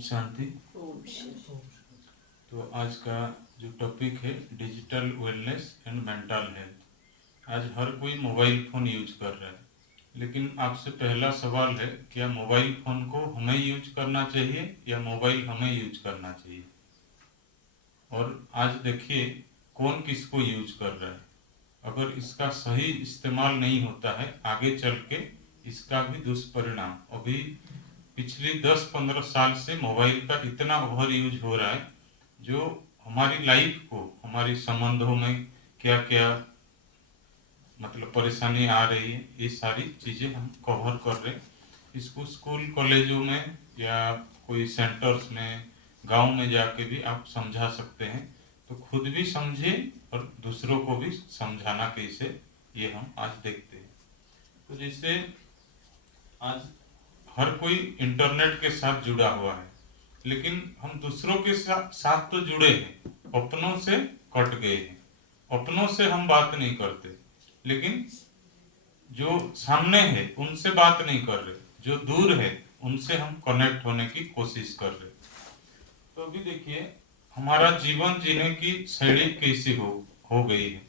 शांति। ओम शांति। तो आज का जो टॉपिक है digital wellness and mental health. आज हर कोई मोबाइल फ़ोन यूज कर रहा है, लेकिन आपसे पहला सवाल है, क्या मोबाइल फ़ोन को हमें यूज करना चाहिए या मोबाइल हमें यूज करना चाहिए? और आज देखिए कौन किसको यूज कर रहा है। अगर इसका सही इस्तेमाल नहीं होता है, आगे चल के इसका भी दुष्परिणाम। अभी पिछली 10-15 साल से मोबाइल का इतना ओवर यूज हो रहा है, जो हमारी लाइफ को, हमारी संबंधों में क्या क्या मतलब परेशानी आ रही है, ये सारी चीज़ें हम कवर कर रहे हैं। इसको स्कूल कॉलेजों में या कोई सेंटर्स में, गांव में जाके भी आप समझा सकते हैं। तो खुद भी समझे और दूसरों को भी समझाना कैसे, ये हम आज देखते हैं। तो जैसे आज हर कोई इंटरनेट के साथ जुड़ा हुआ है, लेकिन हम दूसरों के साथ तो जुड़े हैं, अपनों से कट गए हैं। अपनों से हम बात नहीं करते, लेकिन जो सामने है उनसे बात नहीं कर रहे, जो दूर है उनसे हम कनेक्ट होने की कोशिश कर रहे। तो अभी देखिए हमारा जीवन जीने की शैली कैसी हो गई है।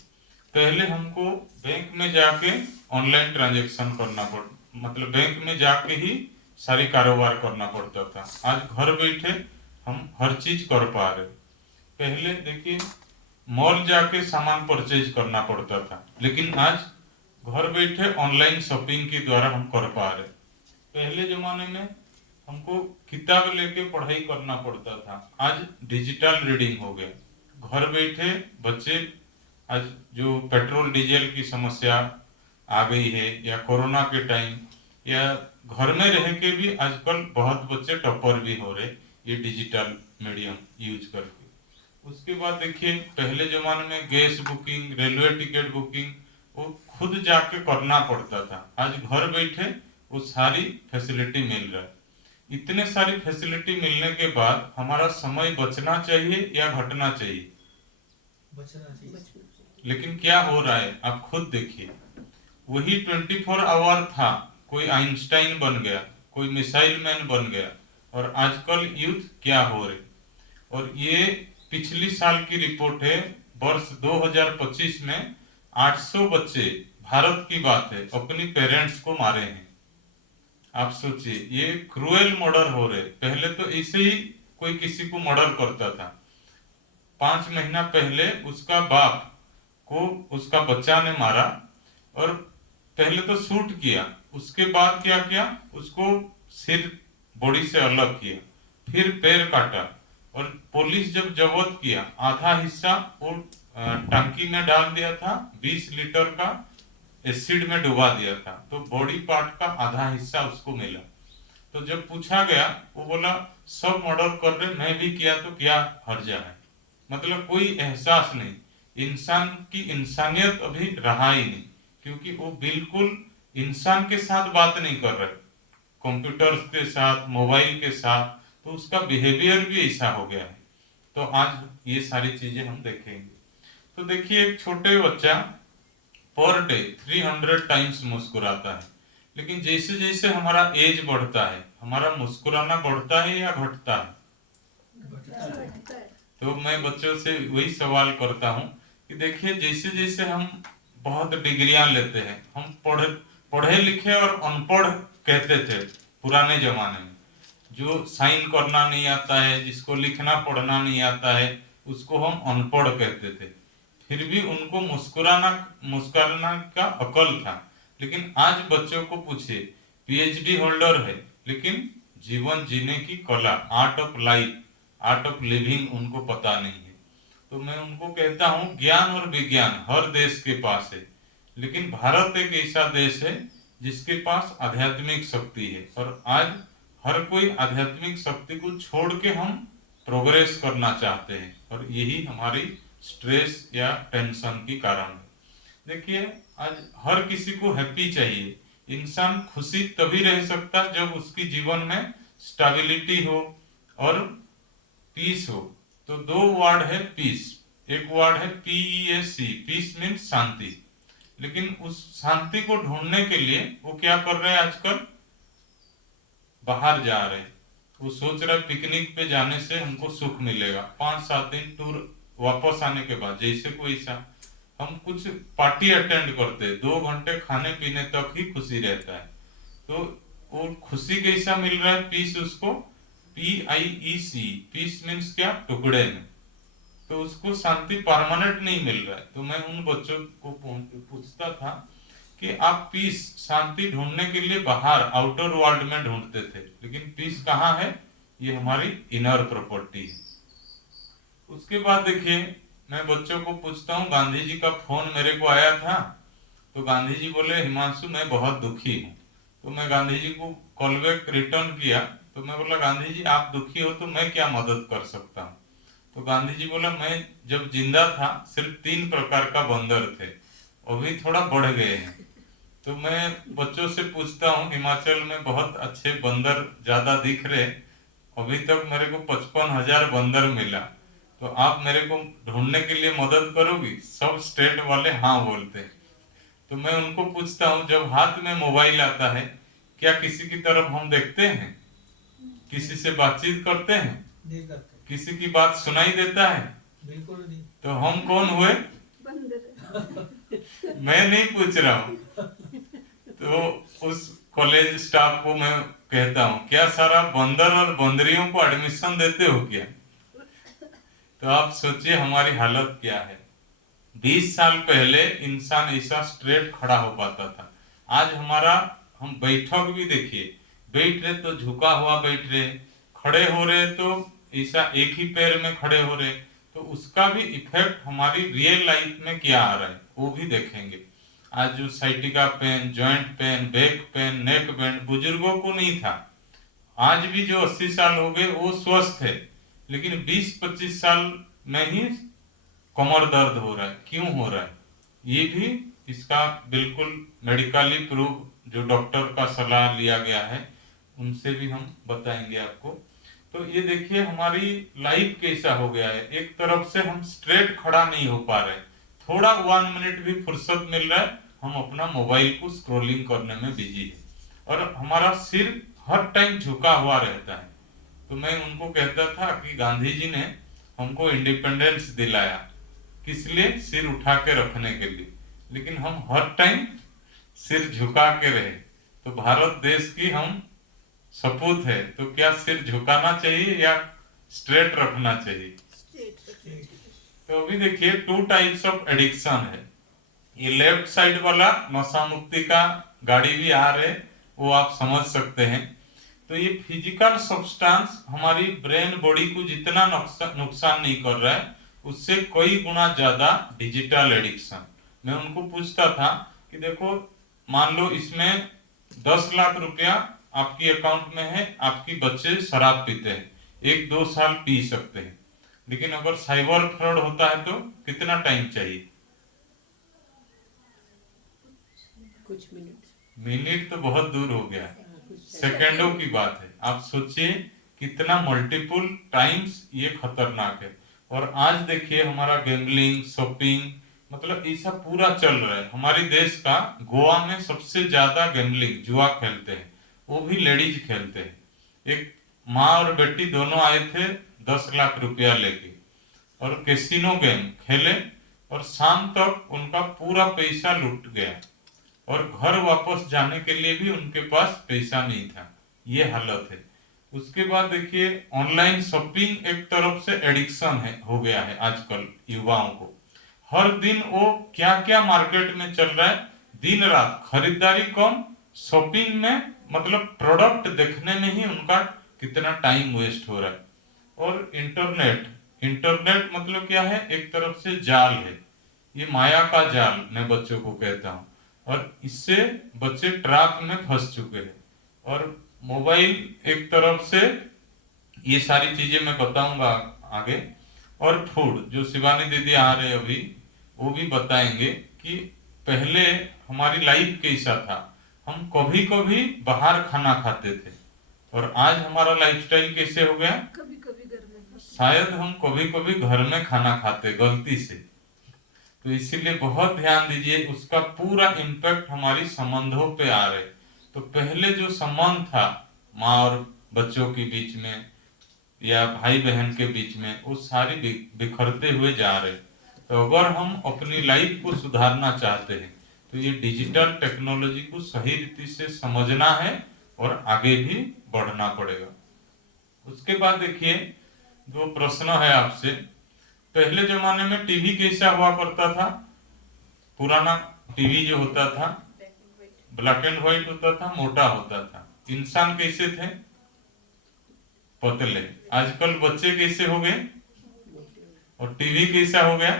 पहले हमको बैंक में जाके ऑनलाइन ट्रांजैक्शन करना मतलब बैंक में जाके ही सारी कारोबार करना पड़ता था। आज घर बैठे हम हर चीज कर पा रहे। पहले देखिए मॉल जाके सामान परचेज करना पड़ता था, लेकिन आज घर बैठे ऑनलाइन शॉपिंग के द्वारा हम कर पा रहे। पहले जमाने में हमको किताब लेके पढ़ाई करना पड़ता था, आज डिजिटल रीडिंग हो गया। घर बैठे बच्चे, आज जो पेट्रोल डीजल की समस्या आ गई है, या कोरोना के टाइम, या घर में रह के भी आजकल बहुत बच्चे टॉपर भी हो रहे ये डिजिटल मीडियम यूज करके। उसके बाद देखिए पहले जमाने में gas booking, railway ticket booking वो खुद जाके करना पड़ता था। आज घर बैठे वो सारी फैसिलिटी मिल रहा है। इतने सारी फैसिलिटी मिलने के बाद हमारा समय बचना चाहिए या घटना चाहिए? बचना चाहिए। लेकिन क्या हो रहा है आप खुद देखिए। वही 24 आवर था, कोई आइंस्टाइन बन गया, कोई मिसाइल मैन बन गया, और आजकल यूथ क्या हो रहे। और ये पिछली साल की रिपोर्ट है, वर्ष 2025 में 800 बच्चे, भारत की बात है, अपनी पेरेंट्स को मारे हैं। आप सोचिए, ये क्रूएल मर्डर हो रहे। पहले तो ऐसे ही कोई किसी को मर्डर करता था। 5 महीना पहले उसका बाप को उसका बच्चा ने मारा, और पहले तो शूट किया, उसके बाद क्या किया, उसको सिर बॉडी से अलग किया, फिर पैर काटा, और पुलिस जब जब्त किया, आधा हिस्सा वो टंकी में डाल दिया था, 20 लीटर का एसिड में डुबा दिया था, तो बॉडी पार्ट का आधा हिस्सा उसको मिला। तो जब पूछा गया, वो बोला सब मर्डर कर रहे, मैं भी किया तो क्या हर्जा है। मतलब कोई एहसास नहीं, इंसान की इंसानियत अभी रहा ही नहीं, क्योंकि वो बिल्कुल इंसान के साथ बात नहीं कर रहे, कंप्यूटर्स के साथ, मोबाइल के साथ। तो उसका बिहेवियर भी ऐसा हो गया है। तो आज ये सारी चीजें हम देखेंगे। तो देखिए एक छोटे बच्चा पर डे 300 टाइम्स मुस्कुराता है, लेकिन जैसे जैसे हमारा एज बढ़ता है, हमारा मुस्कुराना बढ़ता है या घटता है? तो मैं बच्चों से वही सवाल करता हूँ कि देखिए जैसे जैसे हम बहुत डिग्रियां लेते हैं, हम पढ़े लिखे और अनपढ़ कहते थे पुराने जमाने में। जो साइन करना नहीं आता है, जिसको लिखना पढ़ना नहीं आता है, उसको हम अनपढ़ कहते थे। फिर भी उनको मुस्कुराना का अकल था। लेकिन आज बच्चों को पूछिए, पीएचडी होल्डर है, लेकिन जीवन जीने की कला, art of life, art of living उनको पता नहीं है। तो मैं उनको कहता हूँ ज्ञान और विज्ञान हर देश के पास है, लेकिन भारत एक ऐसा देश है जिसके पास आध्यात्मिक शक्ति है। और आज हर कोई आध्यात्मिक शक्ति को छोड़ के हम प्रोग्रेस करना चाहते हैं, और यही हमारी स्ट्रेस या टेंशन की कारण है। देखिए आज हर किसी को हैप्पी चाहिए। इंसान खुशी तभी रह सकता जब उसकी जीवन में स्टेबिलिटी हो और पीस हो। तो दो वर्ड है पीस, एक वर्ड है PEAC, पीस मीन शांति। लेकिन उस शांति को ढूंढने के लिए वो क्या कर रहे हैं आजकल, बाहर जा रहे हैं। वो सोच रहा है पिकनिक पे जाने से हमको सुख मिलेगा, 5-7 दिन टूर वापस आने के बाद जैसे कोई सा हम कुछ पार्टी अटेंड करते हैं, 2 घंटे खाने पीने तक ही खुशी रहता है। तो वो खुशी कैसा मिल रहा है, पीस उसको, PIEC, पीस मीन्स क्या, टुकड़े में। तो उसको शांति परमानेंट नहीं मिल रहा है। तो मैं उन बच्चों को पूछता था कि आप पीस, शांति ढूंढने के लिए बाहर आउटर वर्ल्ड में ढूंढते थे, लेकिन पीस कहाँ है, ये हमारी इनर प्रॉपर्टी है। उसके बाद देखिए, मैं बच्चों को पूछता हूँ, गांधी जी का फोन मेरे को आया था, तो गांधी जी बोले हिमांशु मैं बहुत दुखी हूँ। तो मैं गांधी जी को कॉल बैक रिटर्न किया, तो मैं बोला गांधी जी आप दुखी हो तो मैं क्या मदद कर सकता हूँ। तो गांधी जी बोला मैं जब जिंदा था सिर्फ 3 प्रकार का बंदर थे, अभी थोड़ा बढ़ गए हैं। तो मैं बच्चों से पूछता हूँ, हिमाचल में बहुत अच्छे बंदर ज्यादा दिख रहे, अभी तक मेरे को 55,000 बंदर मिला, तो आप मेरे को ढूंढने के लिए मदद करोगी? सब स्टेट वाले हाँ बोलते हैं। तो मैं उनको पूछता हूँ, जब हाथ में मोबाइल आता है क्या किसी की तरफ हम देखते हैं, किसी से बातचीत करते हैं, नहीं करते, किसी की बात सुनाई देता है? बिल्कुल नहीं। तो हम कौन हुए? मैं नहीं पूछ रहा हूँ। तो उस कॉलेज स्टाफ को मैं कहता हूँ, क्या सारा बंदर और बंदरियों को एडमिशन देते हो क्या? तो आप सोचिए हमारी हालत क्या है। 20 साल पहले इंसान ऐसा स्ट्रेट खड़ा हो पाता था। आज हमारा, हम बैठक भी देखिए, बैठ रहे तो झुका हुआ बैठ रहे, खड़े हो रहे तो ऐसा एक ही पैर में खड़े हो रहे। तो उसका भी इफेक्ट हमारी रियल लाइफ में क्या आ रहा है वो भी देखेंगे। आज जो sciatica pain, joint pain, back pain, neck band बुजुर्गों को नहीं था, आज भी जो 80 साल हो गए वो स्वस्थ है, लेकिन 20-25 साल में ही कमर दर्द हो रहा है। क्यों हो रहा है, ये भी इसका बिल्कुल मेडिकली प्रूव, जो डॉक्टर का सलाह लिया गया है उनसे भी हम बताएंगे आपको। तो ये देखिए हमारी लाइफ कैसा हो गया है, एक तरफ से हम स्ट्रेट खड़ा नहीं हो पा रहे, थोड़ा 1 मिनट भी फुर्सत मिल रहा है हम अपना मोबाइल को स्क्रॉलिंग करने में बिजी है, और हमारा सिर हर टाइम झुका हुआ रहता है। तो मैं उनको कहता था कि गांधी जी ने हमको इंडिपेंडेंस दिलाया किस लिए, सिर उठा के रखने के लिए, लेकिन हम हर टाइम सिर झुका के रहे। तो भारत देश की हम सपूत है, तो क्या सिर झुकाना चाहिए या स्ट्रेट रखना चाहिए? तो अभी देखिए 2 टाइप्स ऑफ एडिक्शन है। ये लेफ्ट साइड वाला नशा मुक्ति का गाड़ी भी आ रहे, वो आप समझ सकते हैं। तो ये फिजिकल सब्सटेंस हमारी ब्रेन बॉडी को जितना नुकसान नहीं कर रहा है, उससे कई गुना ज्यादा डिजिटल एडिक्शन। मैं उनको पूछता था कि देखो, मान लो इसमें 10 लाख रुपया आपकी अकाउंट में है, आपकी बच्चे शराब पीते हैं, 1-2 साल पी सकते हैं, लेकिन अगर साइबर फ्रॉड होता है तो कितना टाइम चाहिए? कुछ मिनट तो बहुत दूर हो गया, सेकंडों की बात है। आप सोचिए कितना मल्टीपल टाइम्स ये खतरनाक है। और आज देखिए हमारा गैम्बलिंग, शॉपिंग, मतलब ऐसा पूरा चल रहा है। हमारे देश का गोवा में सबसे ज्यादा गैम्बलिंग, जुआ खेलते हैं, वो भी लेडीज खेलते हैं। एक माँ और बेटी दोनों आए थे 10 लाख रुपया लेके, और कैसीनो गेम खेले, और शाम तक उनका पूरा पैसा लूट गया, और घर वापस जाने के लिए भी उनके पास पैसा नहीं था। ये हालत है। उसके बाद देखिए ऑनलाइन शॉपिंग एक तरफ से एडिक्शन है, हो गया है आजकल युवाओं को। हर दिन वो क्या क्या मार्केट में चल रहा है, दिन रात खरीदारी कम, शॉपिंग में, मतलब प्रोडक्ट देखने में ही उनका कितना टाइम वेस्ट हो रहा है। और इंटरनेट, इंटरनेट मतलब क्या है, एक तरफ से जाल है, ये माया का जाल मैं बच्चों को कहता हूँ, और इससे बच्चे ट्रैप में फंस चुके हैं। और मोबाइल एक तरफ से, ये सारी चीजें मैं बताऊंगा आगे। और फूड, जो शिवानी दीदी आ रहे अभी, वो भी बताएंगे कि पहले हमारी लाइफ कैसा था। हम कभी कभी बाहर खाना खाते थे, और आज हमारा लाइफस्टाइल कैसे हो गया, कभी कभी घर में शायद हम कभी कभी घर में खाना खाते गलती से। तो इसीलिए बहुत ध्यान दीजिए, उसका पूरा इम्पैक्ट हमारी संबंधों पे आ रहे। तो पहले जो संबंध था माँ और बच्चों के बीच में या भाई बहन के बीच में, वो सारी बिखरते हुए जा रहे। तो अगर हम अपनी लाइफ को सुधारना चाहते हैं तो ये डिजिटल टेक्नोलॉजी को सही रीति से समझना है और आगे भी बढ़ना पड़ेगा। उसके बाद देखिए, जो प्रश्न है आपसे, पहले जमाने में टीवी कैसा हुआ करता था? पुराना टीवी जो होता था ब्लैक एंड व्हाइट होता था, मोटा होता था। इंसान कैसे थे? पतले। आजकल बच्चे कैसे हो गए? और टीवी कैसा हो गया?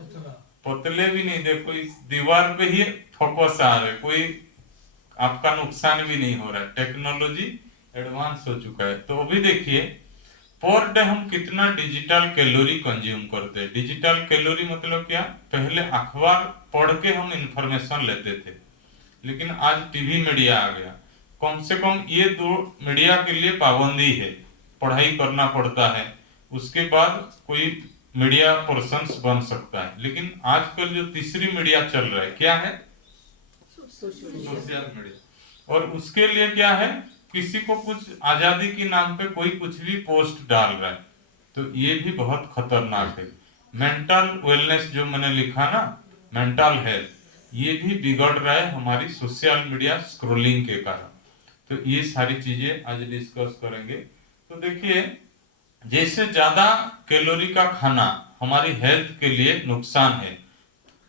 उतना पतले भी नहीं। देखो इस दीवार पे ही फोकस आ रहे, कोई आपका नुकसान भी नहीं हो रहा है। टेक्नोलॉजी एडवांस हो चुका है। तो अभी देखिए, पर डे हम कितना डिजिटल कैलोरी कंज्यूम करते हैं। डिजिटल कैलोरी मतलब क्या? पहले अखबार पढ़ के हम इंफॉर्मेशन लेते थे, लेकिन आज टीवी मीडिया आ गया। कम से कम ये दो मीडिया के लिए पाबंदी है, पढ़ाई करना पड़ता है, उसके बाद कोई मीडिया पर्सन्स बन सकता है। लेकिन आजकल जो तीसरी मीडिया चल रहा है, क्या है? Social media. और उसके लिए क्या है? किसी को कुछ आजादी के नाम पे कोई कुछ भी पोस्ट डाल रहा है, तो ये भी बहुत खतरनाक है। मेंटल वेलनेस जो मैंने लिखा ना, मेंटल हेल्थ, ये भी बिगड़ रहा है हमारी सोशल मीडिया स्क्रॉलिंग के कारण। तो ये सारी चीजें आज डिस्कस करेंगे। तो देखिए, जैसे ज्यादा कैलोरी का खाना हमारी हेल्थ के लिए नुकसान है।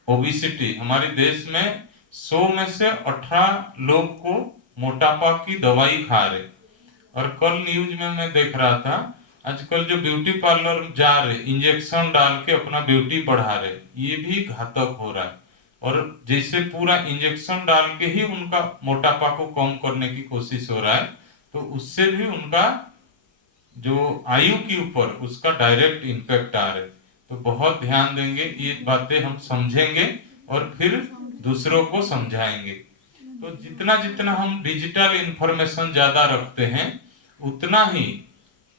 ओबिसिटी, हमारे देश में 100 में से 18 लोग को मोटापा की दवाई खा रहे। और कल न्यूज में मैं देख रहा था, आजकल जो ब्यूटी पार्लर जा रहे, इंजेक्शन डाल के अपना ब्यूटी बढ़ा रहे, ये भी घातक हो रहा है। और जैसे पूरा इंजेक्शन डाल के ही उनका मोटापा को कम करने की कोशिश हो रहा है, तो उससे भी उनका जो आयु के ऊपर उसका डायरेक्ट इम्पैक्ट आ रहा है। तो बहुत ध्यान देंगे, ये बातें हम समझेंगे और फिर दूसरों को समझाएंगे। तो जितना जितना हम डिजिटल इंफॉर्मेशन ज्यादा रखते हैं, उतना ही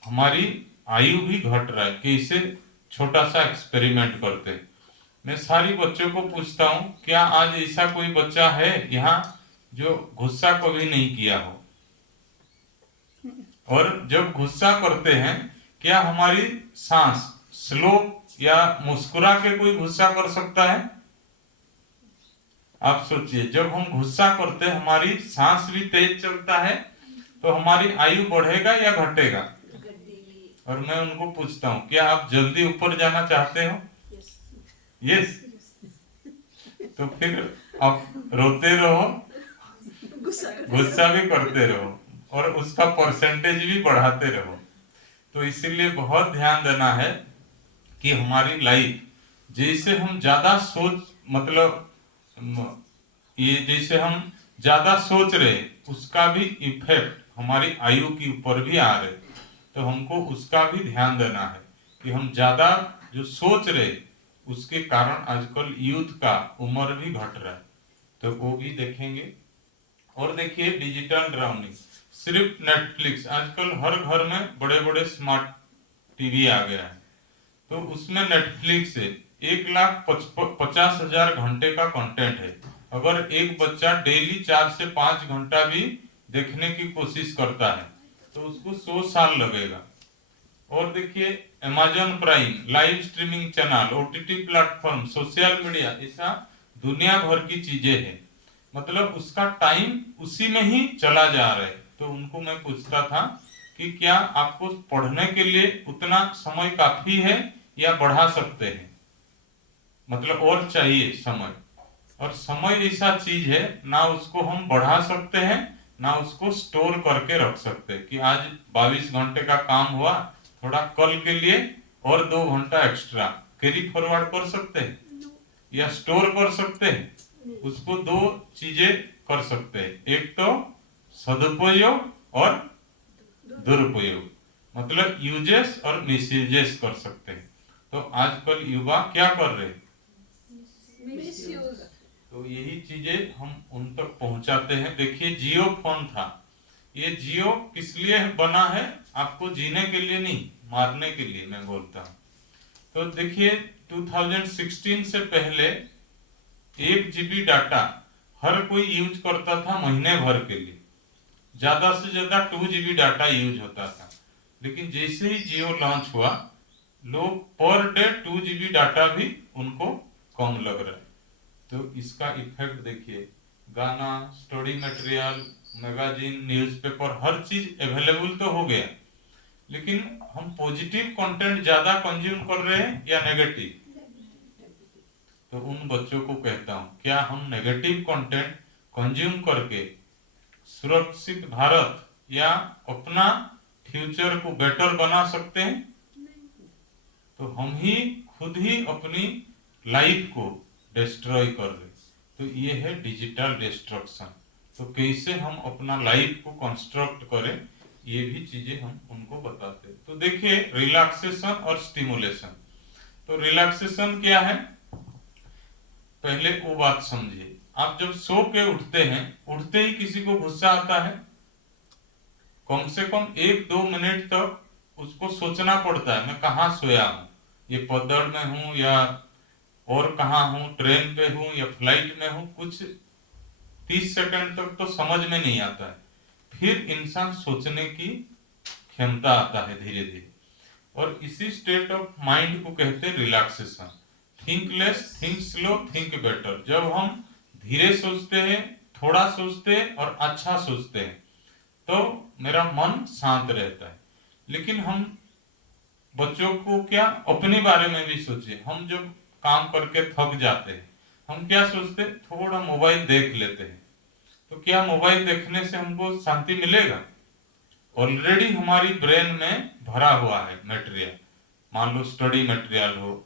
हमारी आयु भी घट रहा है। कैसे? छोटा सा एक्सपेरिमेंट करते हैं। मैं सारी बच्चों को पूछता हूँ, क्या आज ऐसा कोई बच्चा है यहाँ जो गुस्सा कभी नहीं किया हो? और जब गुस्सा करते हैं, क्या हमारी सांस स्लो या मुस्कुरा के कोई गुस्सा कर सकता है? आप सोचिए, जब हम गुस्सा करते हैं हमारी सांस भी तेज चलता है, तो हमारी आयु बढ़ेगा या घटेगा? और मैं उनको पूछता हूँ, क्या आप जल्दी ऊपर जाना चाहते हो? यस। तो फिर आप रोते रहो, गुस्सा भी करते रहो, और उसका परसेंटेज भी बढ़ाते रहो। तो इसीलिए बहुत ध्यान देना है कि हमारी लाइफ, जैसे हम ज्यादा सोच, मतलब ये जैसे हम ज्यादा सोच रहे, उसका भी इफेक्ट हमारी आयु के ऊपर भी आ रहे। तो हमको उसका भी ध्यान देना है कि हम ज्यादा जो सोच रहे, उसके कारण आजकल यूथ का उम्र भी घट रहा है। तो वो भी देखेंगे। और देखिए, डिजिटल ड्राउनिंग, सिर्फ नेटफ्लिक्स, आजकल हर घर में बड़े बड़े स्मार्ट टीवी आ गया है, तो उसमें नेटफ्लिक्स है। 1,50,000 घंटे का कंटेंट है। अगर एक बच्चा डेली 4 से 5 घंटा भी देखने की कोशिश करता है, तो उसको 100 साल लगेगा। और देखिए, Amazon prime, live streaming channel, OTT platform, social media, ऐसा दुनिया भर की चीजें हैं। मतलब उसका टाइम उसी में ही चला जा रहा है। तो उनको मैं पूछता था कि क्या आपको पढ़ने के लिए उतना समय काफी है या बढ़ा सकते हैं? मतलब और चाहिए समय। और समय ऐसा चीज है, ना उसको हम बढ़ा सकते हैं, ना उसको स्टोर करके रख सकते हैं कि आज 22 घंटे का काम हुआ, थोड़ा कल के लिए और 2 घंटा एक्स्ट्रा कैरी फॉरवर्ड कर सकते हैं या स्टोर कर सकते हैं? उसको दो चीजें कर सकते हैं, एक तो सदुपयोग और दुरुपयोग, मतलब यूजेस और मिसयूजेस कर सकते हैं। तो आजकल युवा क्या कर रहे हैं? तो यही चीजें हम उन तक पहुंचाते हैं। देखिए, जियो फोन था, ये जियो किस लिए बना है? आपको जीने के लिए नहीं, मारने के लिए मैं बोलता हूँ। तो देखिए, 2016 से पहले 1 GB डाटा हर कोई यूज करता था महीने भर के लिए। ज्यादा से ज्यादा 2 GB डाटा यूज होता था। लेकिन जैसे ही जियो लॉन्च हुआ, लोग पर डे 2 GB डाटा भी उनको कम लग रहा है। तो इसका इफेक्ट देखिए, गाना, स्टडी मटेरियल, मैगजीन, न्यूज़पेपर, हर चीज अवेलेबल तो हो गया, लेकिन हम पॉजिटिव कंटेंट ज्यादा कंज्यूम कर रहे हैं या नेगेटिव? तो उन बच्चों को कहता हूं, क्या हम नेगेटिव कंटेंट कंज्यूम करके सुरक्षित भारत या अपना फ्यूचर को बेटर बना सकते हैं? तो हम ही खुद ही अपनी लाइफ को डिस्ट्रॉय कर रहे। तो ये है डिजिटल डिस्ट्रक्शन। तो कैसे हम अपना लाइफ को कंस्ट्रक्ट करें, ये भी चीजें हम उनको बताते हैं। तो देखिए, रिलैक्सेशन और स्टिमुलेशन। तो रिलैक्सेशन क्या है, पहले वो बात समझिए। आप जब सो के उठते हैं, उठते ही किसी को गुस्सा आता है, कम से कम 1-2 मिनट तक उसको सोचना पड़ता है, मैं कहाँ सोया हूँ, ये पदड़ में हूँ या और कहाँ हूँ, ट्रेन पे हूँ या फ्लाइट में हूँ। कुछ 30 सेकंड तक तो समझ में नहीं आता है, फिर इंसान सोचने की क्षमता आता है धीरे धीरे। और इसी स्टेट ऑफ माइंड को कहते हैं relaxation. Think less, think slow, think better. जब हम धीरे सोचते हैं, थोड़ा सोचते हैं और अच्छा सोचते हैं, तो मेरा मन शांत रहता है। लेकिन हम बच्चों को क्या, अपने बारे में भी सोचिए। हम जब काम करके थक जाते हैं, हम क्या सोचते हैं, थोड़ा मोबाइल देख लेते हैं। तो क्या मोबाइल देखने से हमको शांति मिलेगा? ऑलरेडी हमारी ब्रेन में भरा हुआ है मटेरियल, मान लो स्टडी मटेरियल हो।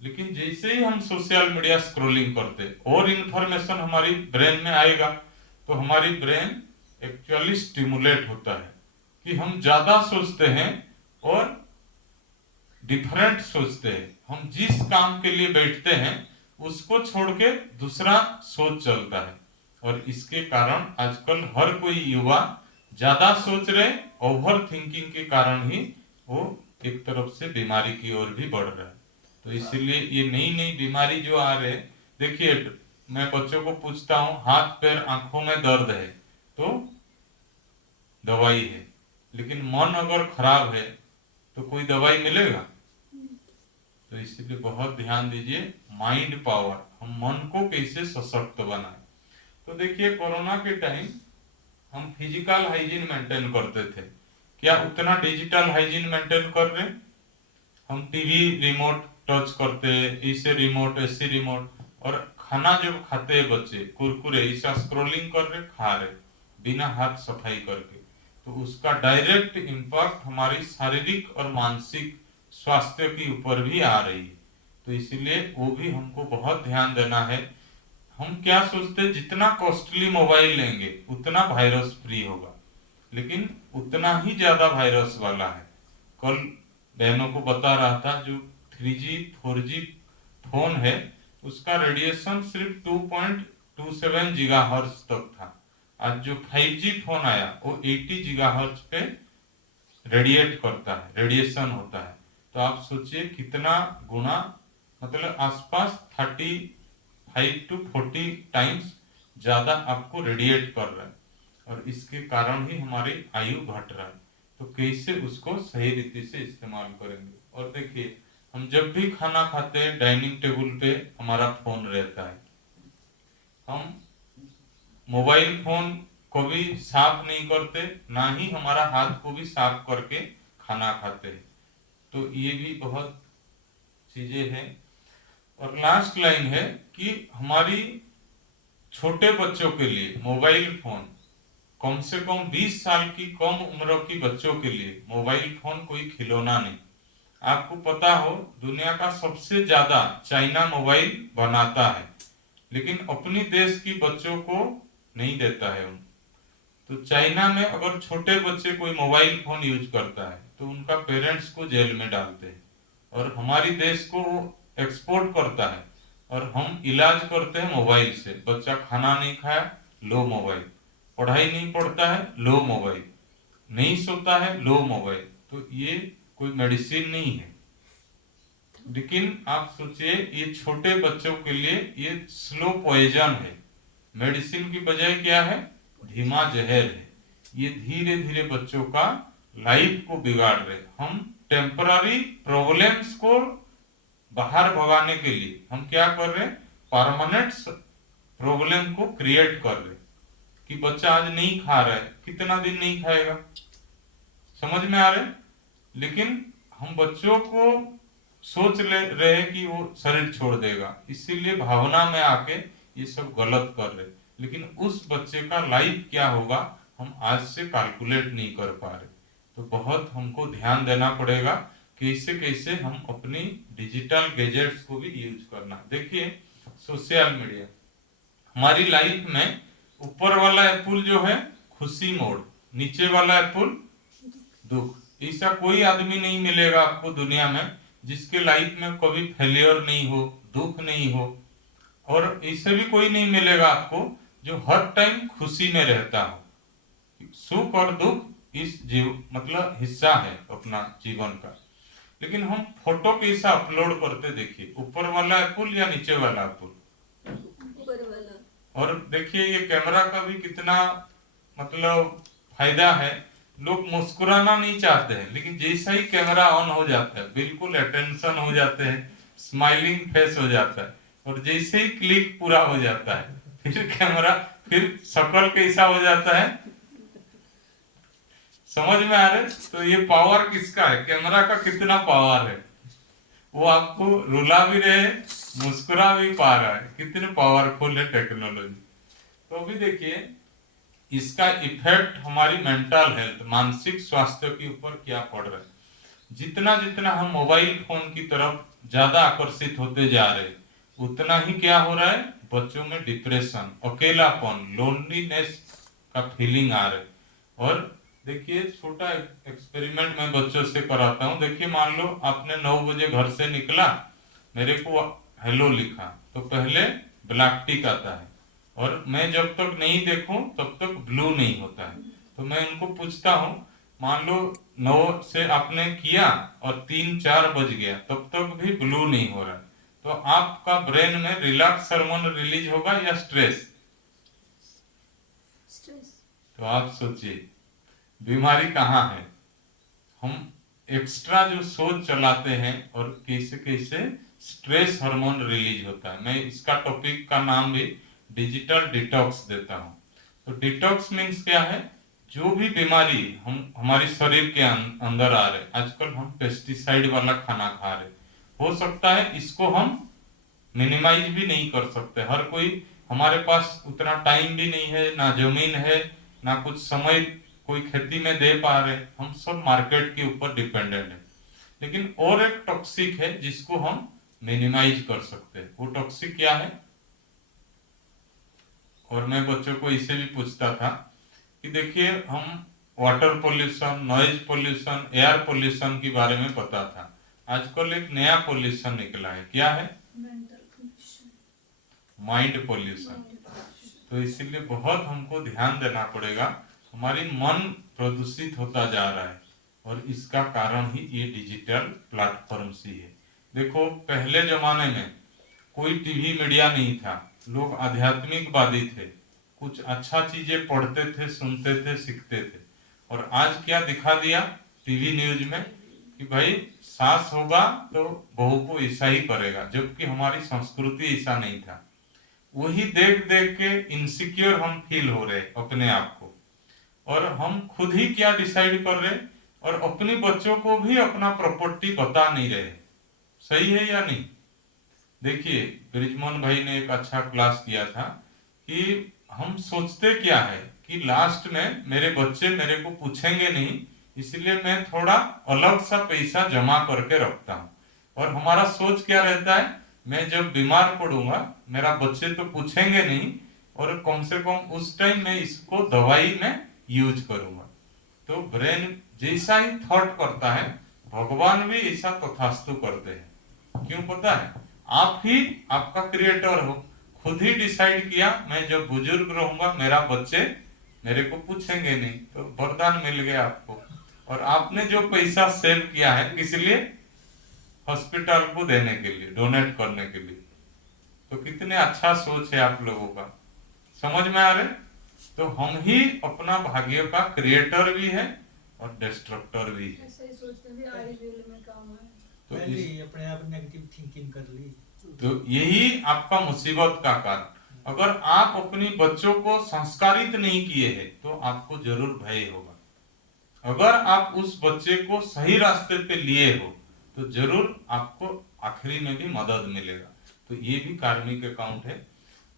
लेकिन जैसे ही हम सोशल मीडिया स्क्रॉलिंग करते, और इंफॉर्मेशन हमारी ब्रेन में आएगा, तो हमारी ब्रेन एक्चुअली स्टिमुलेट होता है कि हम ज्यादा सोचते हैं और डिफरेंट सोचते हैं। हम जिस काम के लिए बैठते हैं, उसको छोड़ के दूसरा सोच चलता है। और इसके कारण आजकल हर कोई युवा ज्यादा सोच रहे, ओवर थिंकिंग के कारण ही वो एक तरफ से बीमारी की ओर भी बढ़ रहा है। तो इसीलिए ये नई नई बीमारी जो आ रहे, देखिए, मैं बच्चों को पूछता हूँ, हाथ पैर आंखों में दर्द है तो दवाई है, लेकिन मन अगर खराब है तो कोई दवाई मिलेगा? तो इसलिए बहुत ध्यान दीजिए, माइंड पावर, हम मन को कैसे सशक्त बनाए। तो देखिए, कोरोना के टाइम हम फिजिकल हाइजीन मेंटेन करते थे, क्या उतना डिजिटल हाइजीन मेंटेन कर रहे? हम टीवी रिमोट टच करते, इसे रिमोट, ऐसे रिमोट, और खाना जब खाते हैं बच्चे, कुरकुरे ऐसा स्क्रॉलिंग कर रहे, खा रहे बिना हाथ सफाई करके। तो उसका डायरेक्ट इम्पैक्ट हमारी शारीरिक और मानसिक स्वास्थ्य के ऊपर भी आ रही है। तो इसीलिए वो भी हमको बहुत ध्यान देना है। हम क्या सोचते हैं, जितना कॉस्टली मोबाइल लेंगे उतना वायरस फ्री होगा, लेकिन उतना ही ज्यादा वायरस वाला है। कल बहनों को बता रहा था, जो 3G 4G फोन है, उसका रेडिएशन सिर्फ 2.27 गीगाहर्ट्ज तक था। आज जो 5G फोन आया, वो 80 गीगाहर्ट्ज पे रेडिएट करता है, रेडिएशन होता है। तो आप सोचिए कितना गुना, मतलब आसपास 35 to 40 टाइम्स ज्यादा आपको रेडिएट कर रहा है। और इसके कारण ही हमारी आयु घट रहा है। तो कैसे उसको सही रीति से इस्तेमाल करेंगे। और देखिए, हम जब भी खाना खाते हैं, डाइनिंग टेबल पे हमारा फोन रहता है, हम मोबाइल फोन को भी साफ नहीं करते, ना ही हमारा हाथ को भी साफ करके खाना खाते हैं। तो ये भी बहुत चीजें हैं। और लास्ट लाइन है कि हमारी छोटे बच्चों के लिए मोबाइल फोन, कम से कम 20 साल की कम उम्र की बच्चों के लिए मोबाइल फोन कोई खिलौना नहीं। आपको पता हो, दुनिया का सबसे ज्यादा चाइना मोबाइल बनाता है, लेकिन अपनी देश की बच्चों को नहीं देता है। तो चाइना में अगर छोटे बच्चे कोई मोबाइल फोन यूज करता है, तो उनका पेरेंट्स को जेल में डालते हैं। और हमारी देश को एक्सपोर्ट करता है, और हम इलाज करते हैं मोबाइल से। बच्चा खाना नहीं खाया, लो मोबाइल, पढ़ाई नहीं पढ़ता है, लो मोबाइल, नहीं सोता है, लो मोबाइल। तो ये कोई मेडिसिन नहीं है। लेकिन आप सोचिए, ये छोटे बच्चों के लिए ये स्लो पॉइजन है। मेडिसिन की बजाय क्या है, धीमा जहर है। ये धीरे धीरे बच्चों का लाइफ को बिगाड़ रहे। हम टेम्पररी प्रॉब्लम्स को बाहर भगाने के लिए हम क्या कर रहे हैं, परमानेंट प्रॉब्लम को क्रिएट कर रहे कि बच्चा आज नहीं खा रहा है, कितना दिन नहीं खाएगा, समझ में आ रहे। लेकिन हम बच्चों को सोच ले रहे कि वो शरीर छोड़ देगा, इसीलिए भावना में आके ये सब गलत कर रहे। लेकिन उस बच्चे का लाइफ क्या होगा हम आज से कैलकुलेट नहीं कर पा रहे। तो बहुत हमको ध्यान देना पड़ेगा कैसे कैसे हम अपनी डिजिटल गैजेट्स को भी यूज करना। देखिए सोशल मीडिया हमारी लाइफ में ऊपर वाला एप्पल जो है खुशी मोड, नीचे वाला एप्पल दुख। ऐसा कोई आदमी नहीं मिलेगा आपको दुनिया में जिसके लाइफ में कभी फेलियर नहीं हो, दुख नहीं हो, और ऐसे भी कोई नहीं मिलेगा आपको जो हर टाइम खुशी में रहता हो। सुख और दुख इस मतलब हिस्सा है अपना जीवन का। लेकिन हम फोटो कैसा अपलोड करते देखिए, ऊपर वाला एप्पल या नीचे वाला एप्पल, ऊपर वाला। और देखिए ये कैमरा का भी कितना मतलब फायदा है। लोग मुस्कुराना नहीं चाहते हैं, लेकिन जैसा ही कैमरा ऑन हो जाता है बिल्कुल अटेंशन हो जाते हैं, स्माइलिंग फेस हो जाता है, और जैसे ही क्लिक पूरा हो जाता है फिर कैमरा फिर शक्ल कैसा हो जाता है, समझ में आ रहे। तो ये पावर किसका है, कैमरा का कितना पावर है, वो आपको रुला भी रहे, मुस्कुरा भी पा रहा है, कितने पावरफुल है टेक्नोलॉजी। तो अभी देखिए इसका इफेक्ट हमारी मेंटल हेल्थ, मानसिक स्वास्थ्य के ऊपर क्या पड़ रहा है। जितना जितना हम मोबाइल फोन की तरफ ज्यादा आकर्षित होते जा रहे उतना ही क्या हो रहा है, बच्चों में डिप्रेशन, अकेलापन, लोनलीनेस का फीलिंग आ रहा है। और देखिए छोटा एक्सपेरिमेंट मैं बच्चों से कराता हूँ। देखिए मान लो आपने 9 बजे घर से निकला, मेरे को हेलो लिखा, तो पहले ब्लैक टिक आता है, और मैं जब तक नहीं देखूं तब तक ब्लू नहीं होता है। तो मैं उनको पूछता हूँ, मान लो 9 से आपने किया और 3-4 बज गया तब तक भी ब्लू नहीं हो रहा है, तो आपका ब्रेन में रिलैक्स हार्मोन रिलीज होगा या स्ट्रेस? स्ट्रेस। तो आप सोचिए बीमारी कहाँ है। हम एक्स्ट्रा जो सोच चलाते हैं और कैसे कैसे स्ट्रेस हार्मोन रिलीज होता है। मैं इसका टॉपिक का नाम भी डिजिटल डिटॉक्स देता हूँ। तो डिटॉक्स मीन्स क्या है, जो भी बीमारी हम हमारे शरीर के अंदर आ रहे, आजकल हम पेस्टिसाइड वाला खाना खा रहे, हो सकता है इसको हम मिनिमाइज भी नहीं कर सकते। हर कोई, हमारे पास उतना टाइम भी नहीं है, ना जमीन है, ना कुछ समय कोई खेती में दे पा रहे, हम सब मार्केट के ऊपर डिपेंडेंट है। लेकिन और एक टॉक्सिक है जिसको हम मिनिमाइज कर सकते हैं। वो टॉक्सिक क्या है, और मैं बच्चों को इसे भी पूछता था कि देखिए हम water pollution, noise pollution, air pollution के बारे में पता था, आजकल एक नया पोल्यूशन निकला है, क्या है, माइंड पोल्यूशन। तो इसीलिए बहुत हमको ध्यान देना पड़ेगा, हमारी मन प्रदूषित होता जा रहा है, और इसका कारण ही ये डिजिटल प्लेटफॉर्म ही है। देखो पहले जमाने में कोई टीवी मीडिया नहीं था, लोग आध्यात्मिकवादी थे, कुछ अच्छा चीजें पढ़ते थे, सुनते थे, सीखते थे। और आज क्या दिखा दिया टीवी न्यूज में कि भाई सास होगा तो बहू को ऐसा ही करेगा, जबकि हमारी संस्कृति ऐसा नहीं था। वही देख देख के इनसिक्योर हम फील हो रहे अपने आप को, और हम खुद ही क्या डिसाइड कर रहे, और अपने बच्चों को भी अपना प्रॉपर्टी बता नहीं रहे। सही है या नहीं? देखिए ब्रिजमोहन भाई ने एक अच्छा क्लास किया था कि हम सोचते क्या है कि लास्ट में मेरे बच्चे मेरे को पूछेंगे नहीं, इसलिए मैं थोड़ा अलग सा पैसा जमा करके रखता हूँ। और हमारा सोच क्या रहता है, मैं जब बीमार पड़ूंगा मेरा बच्चे तो पूछेंगे नहीं, और कम से कम उस टाइम मैं इसको दवाई में यूज करूंगा। तो ब्रेन जैसा ही थॉट करता है, भगवान भी ऐसा तथास्तु करते हैं। क्यों पता है, आप ही आपका क्रिएटर हो, खुद ही डिसाइड किया मैं जब बुजुर्ग रहूंगा मेरा बच्चे मेरे को पूछेंगे नहीं, तो वरदान मिल गया आपको। और आपने जो पैसा सेव किया है किस लिए, हॉस्पिटल को देने के लिए, डोनेट करने के लिए। तो कितने अच्छा सोच है आप लोगों का, समझ में आ रहे। तो हम ही अपना भाग्य का क्रिएटर भी है और डिस्ट्रक्टर भी है। ऐसा ही सोचते भी आई विल में काम है। तो पहले ही अपने आप नेगेटिव थिंकिंग कर ली। तो यही आपका मुसीबत का कारण। अगर आप अपने बच्चों को संस्कारित नहीं किए हैं तो आपको जरूर भय होगा। अगर आप उस बच्चे को सही रास्ते पे लिए हो तो जरूर आपको आखिरी में भी मदद मिलेगा। तो ये भी कार्मिक अकाउंट है।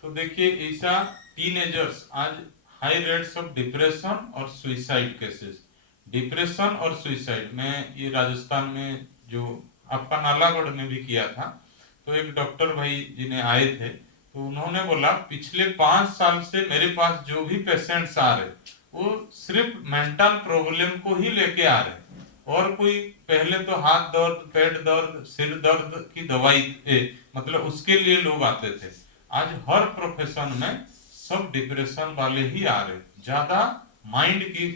तो देखिए ऐसा टीनेजर्स आज हाई रेट्स ऑफ डिप्रेशन और सुइसाइड केसेस। डिप्रेशन और सुइसाइड में ये राजस्थान में जो आपका नालागढ़ में भी किया था, तो एक डॉक्टर भाई जी ने आए थे, तो उन्होंने बोला पिछले 5 साल से मेरे पास जो भी पेशेंट्स आ रहे वो सिर्फ मेंटल प्रॉब्लम को ही लेके आ रहे, और कोई पहले तो हाथ दर्द, पेट दर्द, सिर दर्द की दवाई मतलब उसके लिए लोग आते थे। आज हर प्रोफेशन में सब डिप्रेशन वाले ही आ रहे, ज्यादा माइंड की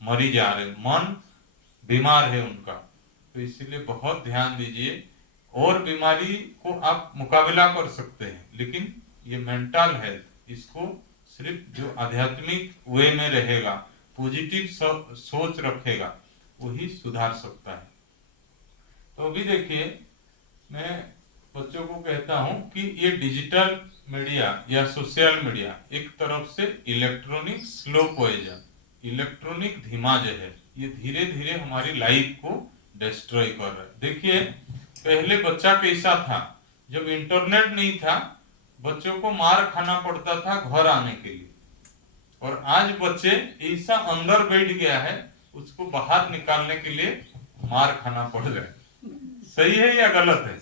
मरीज आ रहे, मन बीमार है उनका। तो इसीलिए बहुत ध्यान दीजिए। और बीमारी को आप मुकाबला कर सकते हैं, लेकिन ये मेंटल हेल्थ, इसको सिर्फ जो आध्यात्मिक वे में रहेगा, पॉजिटिव सोच रखेगा, वही सुधार सकता है। तो अभी देखिए मैं बच्चों को कहता हूं कि ये डिजिटल मीडिया या सोशल मीडिया एक तरफ से इलेक्ट्रॉनिक स्लो पॉइजन, इलेक्ट्रॉनिक धीमा जहर, ये धीरे धीरे हमारी लाइफ को डिस्ट्रॉय कर रहा है। देखिए पहले बच्चा कैसा था, जब इंटरनेट नहीं था बच्चों को मार खाना पड़ता था घर आने के लिए, और आज बच्चे ऐसा अंदर बैठ गया है उसको बाहर निकालने के लिए मार खाना पड़ रहा है। सही है या गलत है?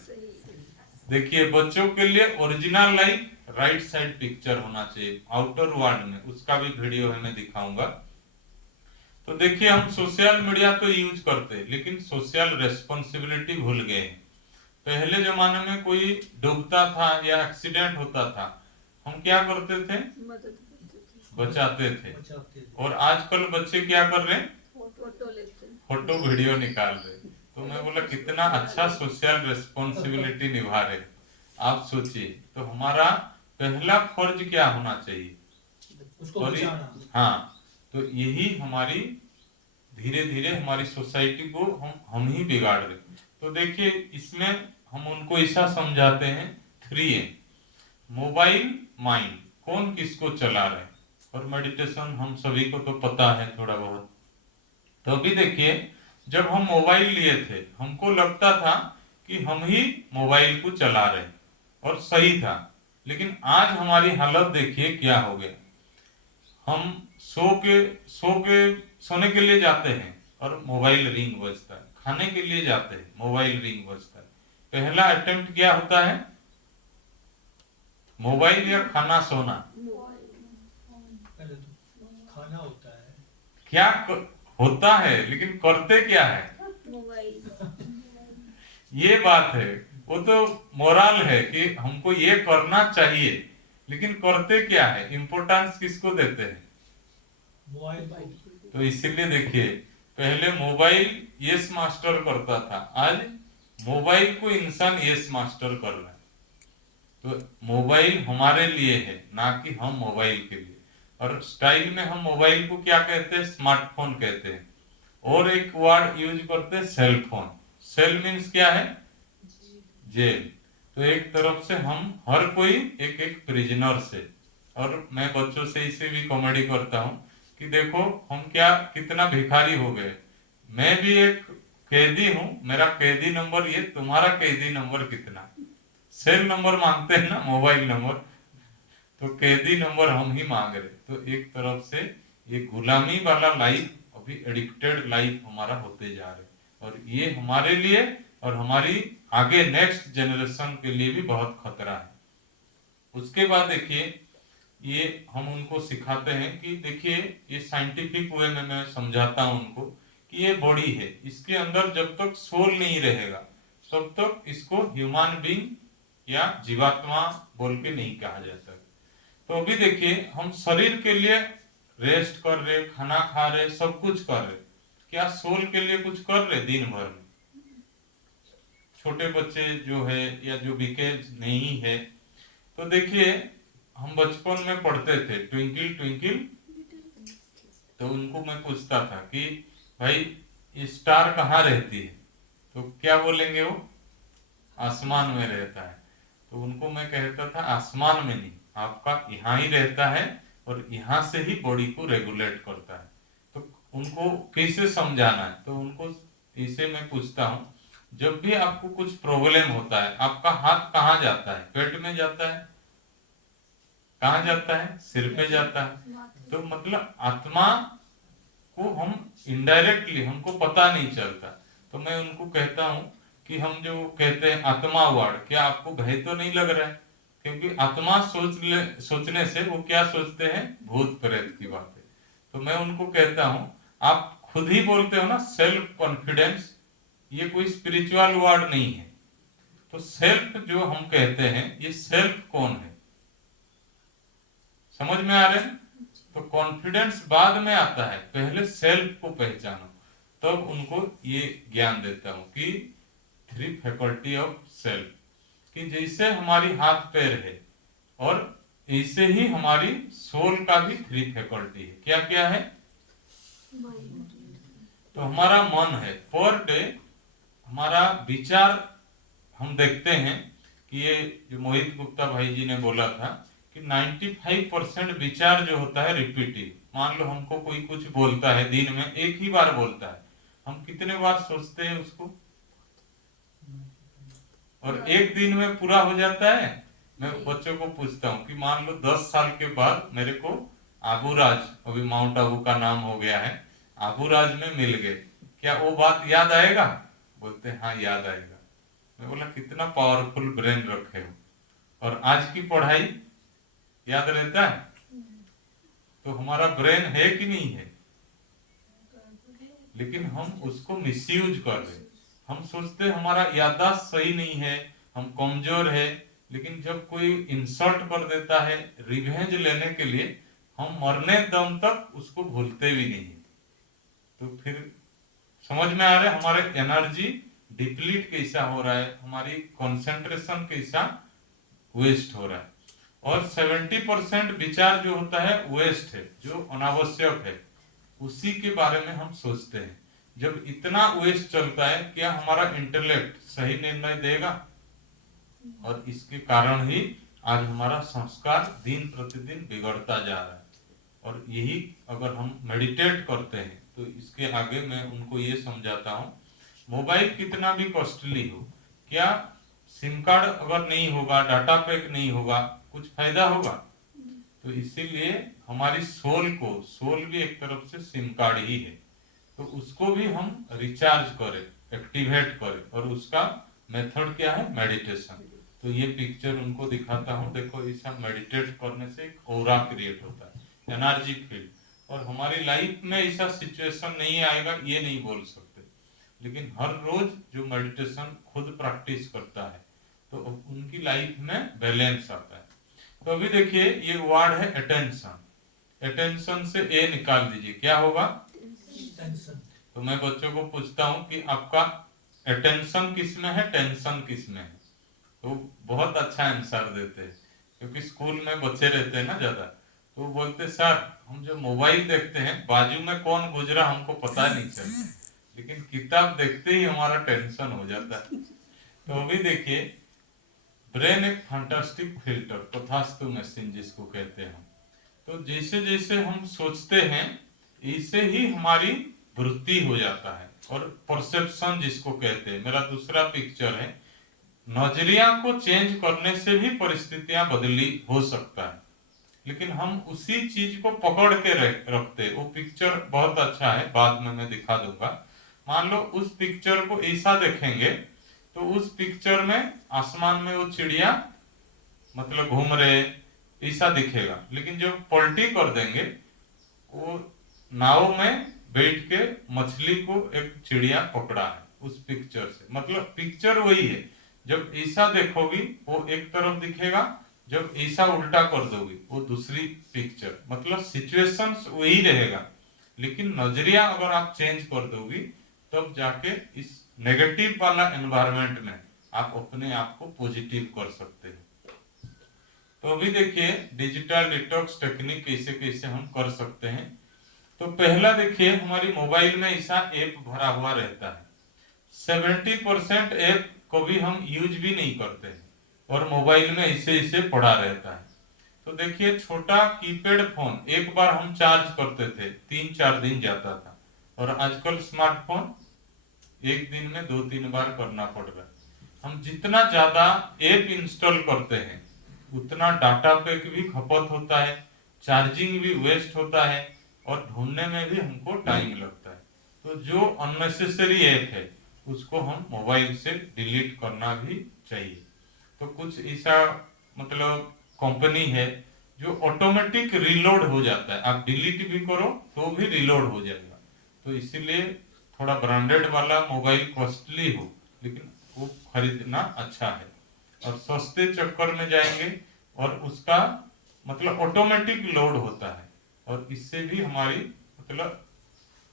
देखिए बच्चों के लिए original life right side picture होना चाहिए आउटर वर्ल्ड में, उसका भी वीडियो है मैं दिखाऊंगा। तो देखिए हम सोशल मीडिया तो यूज करते हैं लेकिन सोशल रेस्पॉन्सिबिलिटी भूल गए हैं। पहले जमाने में कोई डूबता था या एक्सीडेंट होता था, हम क्या करते थे? मदद करते थे, बचाते थे। बचाते थे। और आजकल बच्चे क्या कर रहे हैं? फोटो लेते हैं, फोटो वीडियो निकाल रहे। तो मैं बोला कितना अच्छा सोशल रेस्पॉन्सिबिलिटी निभा रहे। आप सोचिए, तो हमारा पहला फर्ज क्या होना चाहिए? उसको और बचाना। हाँ, तो यही हमारी धीरे धीरे हमारी सोसाइटी को हम ही बिगाड़ रहे। तो देखिए इसमें हम उनको ऐसा समझाते हैं 3 मोबाइल, माइंड, कौन किसको चला रहा है, और मेडिटेशन हम सभी को तो पता है थोड़ा बहुत। तो अभी देखिए जब हम मोबाइल लिए थे हमको लगता था कि हम ही मोबाइल को चला रहे और सही था, लेकिन आज हमारी हालत देखिए क्या हो गया। हम सोने के लिए जाते हैं और मोबाइल रिंग बजता है, खाने के लिए जाते हैं मोबाइल रिंग बजता है। पहला अटेम्प्ट क्या होता है? मोबाइल या खाना सोना? पहले तो खाना होता है। क्या होता है, लेकिन करते क्या है? ये बात है। वो तो मोरल है कि हमको ये करना चाहिए, लेकिन करते क्या है? इम्पोर्टेंस किसको देते हैं? मोबाइल। तो इसीलिए देखिए पहले मोबाइल यस मास्टर करता था, आज मोबाइल को इंसान यस मास्टर कर रहा है। तो मोबाइल हमारे लिए है, ना कि हम मोबाइल के लिए। और स्टाइल में हम मोबाइल को क्या कहते हैं? स्मार्टफोन कहते हैं। और एक वर्ड यूज करते हैं सेल फोन। सेल मीन्स क्या है? जेल। तो एक तरफ से हम हर कोई एक एक प्रिजनर से। और मैं बच्चों से इसे भी कॉमेडी करता हूँ कि देखो हम क्या कितना भिखारी हो गए। मैं भी एक कैदी हूँ, मेरा कैदी नंबर ये, तुम्हारा कैदी नंबर कितना? सेल नंबर मांगते हैं ना, मोबाइल नंबर, तो कैदी नंबर हम ही मांग रहे। तो एक तरफ से ये गुलामी वाला लाइफ, अभी एडिक्टेड लाइफ हमारा होते जा रहे, और ये हमारे लिए और हमारी आगे नेक्स्ट जनरेशन के लिए भी बहुत खतरा है। उसके बाद देखिए ये हम उनको सिखाते हैं कि देखिए ये साइंटिफिक वे में मैं समझाता हूं उनको कि ये बॉडी है, इसके अंदर जब तक सोल नहीं रहेगा तब तक इसको ह्यूमन बीइंग या जीवात्मा बोल के नहीं कहा जाता। तो अभी देखिए हम शरीर के लिए रेस्ट कर रहे, खाना खा रहे, सब कुछ कर रहे, क्या सोल के लिए कुछ कर रहे दिन भर में? छोटे बच्चे जो है या जो विकेज नहीं है, तो देखिए हम बचपन में पढ़ते थे ट्विंकल ट्विंकल तो उनको मैं पूछता था कि भाई ये स्टार कहाँ रहती है, तो क्या बोलेंगे वो, आसमान में रहता है। तो उनको मैं कहता था आसमान में नहीं, आपका यहाँ ही रहता है और यहाँ से ही बॉडी को रेगुलेट करता है। तो उनको कैसे समझाना है, तो उनको इसे मैं पूछता हूँ, जब भी आपको कुछ प्रॉब्लम होता है आपका हाथ कहाँ जाता है, पेट में जाता है, कहाँ जाता है, सिर पे जाता है। तो मतलब आत्मा को हम इनडायरेक्टली हमको पता नहीं चलता। तो मैं उनको कहता हूँ कि हम जो कहते हैं आत्मावाद, क्या आपको भय तो नहीं लग रहा है, क्योंकि आत्मा सोचने से वो क्या सोचते हैं, भूत प्रेत की बातें। तो मैं उनको कहता हूँ आप खुद ही बोलते हो ना सेल्फ कॉन्फिडेंस, ये कोई स्पिरिचुअल वर्ड नहीं है। तो सेल्फ जो हम कहते हैं, ये सेल्फ कौन है, समझ में आ रहे हैं। तो कॉन्फिडेंस बाद में आता है, पहले सेल्फ को पहचानो, तब उनको ये ज्ञान देता हूं कि थ्री फैकल्टी ऑफ सेल्फ, कि जैसे हमारी हाथ पैर है और ऐसे ही हमारी सोल का भी थ्री फैकल्टी है। क्या क्या है, तो हमारा मन है, पर डे हमारा विचार, हम देखते हैं कि ये जो मोहित गुप्ता भाई जी ने बोला था कि 95% विचार जो होता है रिपीटिव। मान लो हमको कोई कुछ बोलता है, दिन में एक ही बार बोलता है, हम कितने बार सोचते हैं उसको, और एक दिन में पूरा हो जाता है। मैं बच्चों को पूछता हूँ कि मान लो 10 साल के बाद मेरे को आबूराज, अभी माउंट आबू का नाम हो गया है, आबूराज में मिल गए, क्या वो बात याद आएगा, बोलते हैं हाँ याद आएगा। मैं बोला कितना पावरफुल ब्रेन रखे हो, और आज की पढ़ाई याद रहता है। तो हमारा ब्रेन है कि नहीं है, लेकिन हम उसको मिसयूज कर रहे हैं। हम सोचते हैं हमारा याददाश्त सही नहीं है, हम कमजोर है, लेकिन जब कोई इंसल्ट कर देता है रिवेंज लेने के लिए, हम मरने दम तक उसको भूलते भी नहीं। तो फिर समझ में आ रहा है हमारे एनर्जी डिप्लीट कैसा हो रहा है, हमारी कंसंट्रेशन कैसा वेस्ट हो रहा है। और 70% विचार जो होता है वेस्ट है, जो अनावश्यक है, उसी के बारे में हम सोचते हैं। जब इतना वेस्ट चलता है, क्या हमारा इंटेलेक्ट सही निर्णय देगा, और इसके कारण ही आज हमारा संस्कार दिन प्रतिदिन बिगड़ता जा रहा है। और यही अगर हम मेडिटेट करते हैं तो इसके आगे मैं उनको ये समझाता हूँ, मोबाइल कितना भी कॉस्टली हो, क्या सिम कार्ड अगर नहीं होगा, डाटा पैक नहीं होगा, कुछ फायदा होगा। तो इसीलिए हमारी सोल को, सोल भी एक तरफ से सिम कार्ड ही है, तो उसको भी हम रिचार्ज करें, एक्टिवेट करें, और उसका मेथड क्या है, मेडिटेशन। तो ये पिक्चर उनको दिखाता हूँ, देखो ऐसा मेडिटेट करने से एक ऑरा क्रिएट होता है, एनर्जी फील्ड। और हमारी लाइफ में ऐसा सिचुएशन नहीं आएगा ये नहीं बोल सकते, लेकिन हर रोज जो मेडिटेशन खुद प्रैक्टिस करता है तो उनकी लाइफ में बैलेंस आता है। तो अभी देखिए ये वर्ड है अटेंशन, अटेंशन से ए निकाल दीजिए, क्या होगा, टेंशन। तो मैं बच्चों को पूछता हूँ कि आपका अटेंशन किस में है, टेंशन किस में है, तो बहुत अच्छा आंसर देते हैं, क्योंकि स्कूल में बच्चे रहते हैं ना ज्यादा, तो वो बोलते सर हम जो मोबाइल देखते हैं बाजू में कौन गुजरा हमको पता नहीं चलता, लेकिन किताब देखते ही हमारा टेंशन हो जाता है। तो अभी देखिए ब्रेन एक फैंटास्टिक फिल्टर, तथास्तु मशीन जिसको कहते हैं। तो जैसे जैसे हम सोचते हैं ऐसे ही हमारी वृत्ति हो जाता है, और परसेप्शन जिसको कहते हैं, मेरा दूसरा पिक्चर है, नजरिया को चेंज करने से भी परिस्थितियां बदली हो सकता है, लेकिन हम उसी चीज को पकड़ के रखते। वो पिक्चर बहुत अच्छा है, बाद में मैं दिखा दूंगा। मान लो उस पिक्चर को ऐसा देखेंगे तो उस पिक्चर में आसमान में वो चिड़िया मतलब घूम रहे ऐसा दिखेगा, लेकिन जब पलटी कर देंगे, वो नाव में बैठ के मछली को एक चिड़िया पकड़ा है उस पिक्चर से, मतलब पिक्चर वही है। जब ऐसा देखोगी वो एक तरफ दिखेगा, जब ऐसा उल्टा कर दोगी वो दूसरी पिक्चर, मतलब सिचुएशंस वही रहेगा, लेकिन नजरिया अगर आप चेंज कर दोगी तब जाके इस नेगेटिव वाला एनवायरनमेंट में आप अपने आप को पॉजिटिव कर सकते हैं। तो अभी देखिए डिजिटल डिटॉक्स टेक्निक कैसे कैसे हम कर सकते हैं। तो पहला देखिए, हमारी मोबाइल में ऐसा ऐप भरा हुआ रहता है, 70% ऐप को भी हम यूज भी नहीं करते हैं और मोबाइल में ऐसे ऐसे पड़ा रहता है। तो देखिए, छोटा कीपैड फोन एक बार हम चार्ज करते थे 3-4 दिन जाता था, और आजकल स्मार्टफोन एक दिन में 2-3 बार करना पड़ रहा है। हम जितना ज्यादा ऐप इंस्टॉल करते हैं उतना डाटा पैक भी खपत होता है, चार्जिंग भी वेस्ट होता है, और ढूंढने में भी हमको टाइम लगता है। तो जो अननेसेसरी ऐप है उसको हम मोबाइल से डिलीट करना भी चाहिए। तो कुछ ऐसा मतलब कंपनी है जो ऑटोमेटिक रिलोड हो जाता है, आप डिलीट भी करो तो भी रिलोड हो जाएगा। तो इसीलिए थोड़ा ब्रांडेड वाला मोबाइल कॉस्टली हो लेकिन वो खरीदना अच्छा है। और सस्ते चक्कर में जाएंगे और उसका मतलब ऑटोमेटिक लोड होता है, और इससे भी हमारी मतलब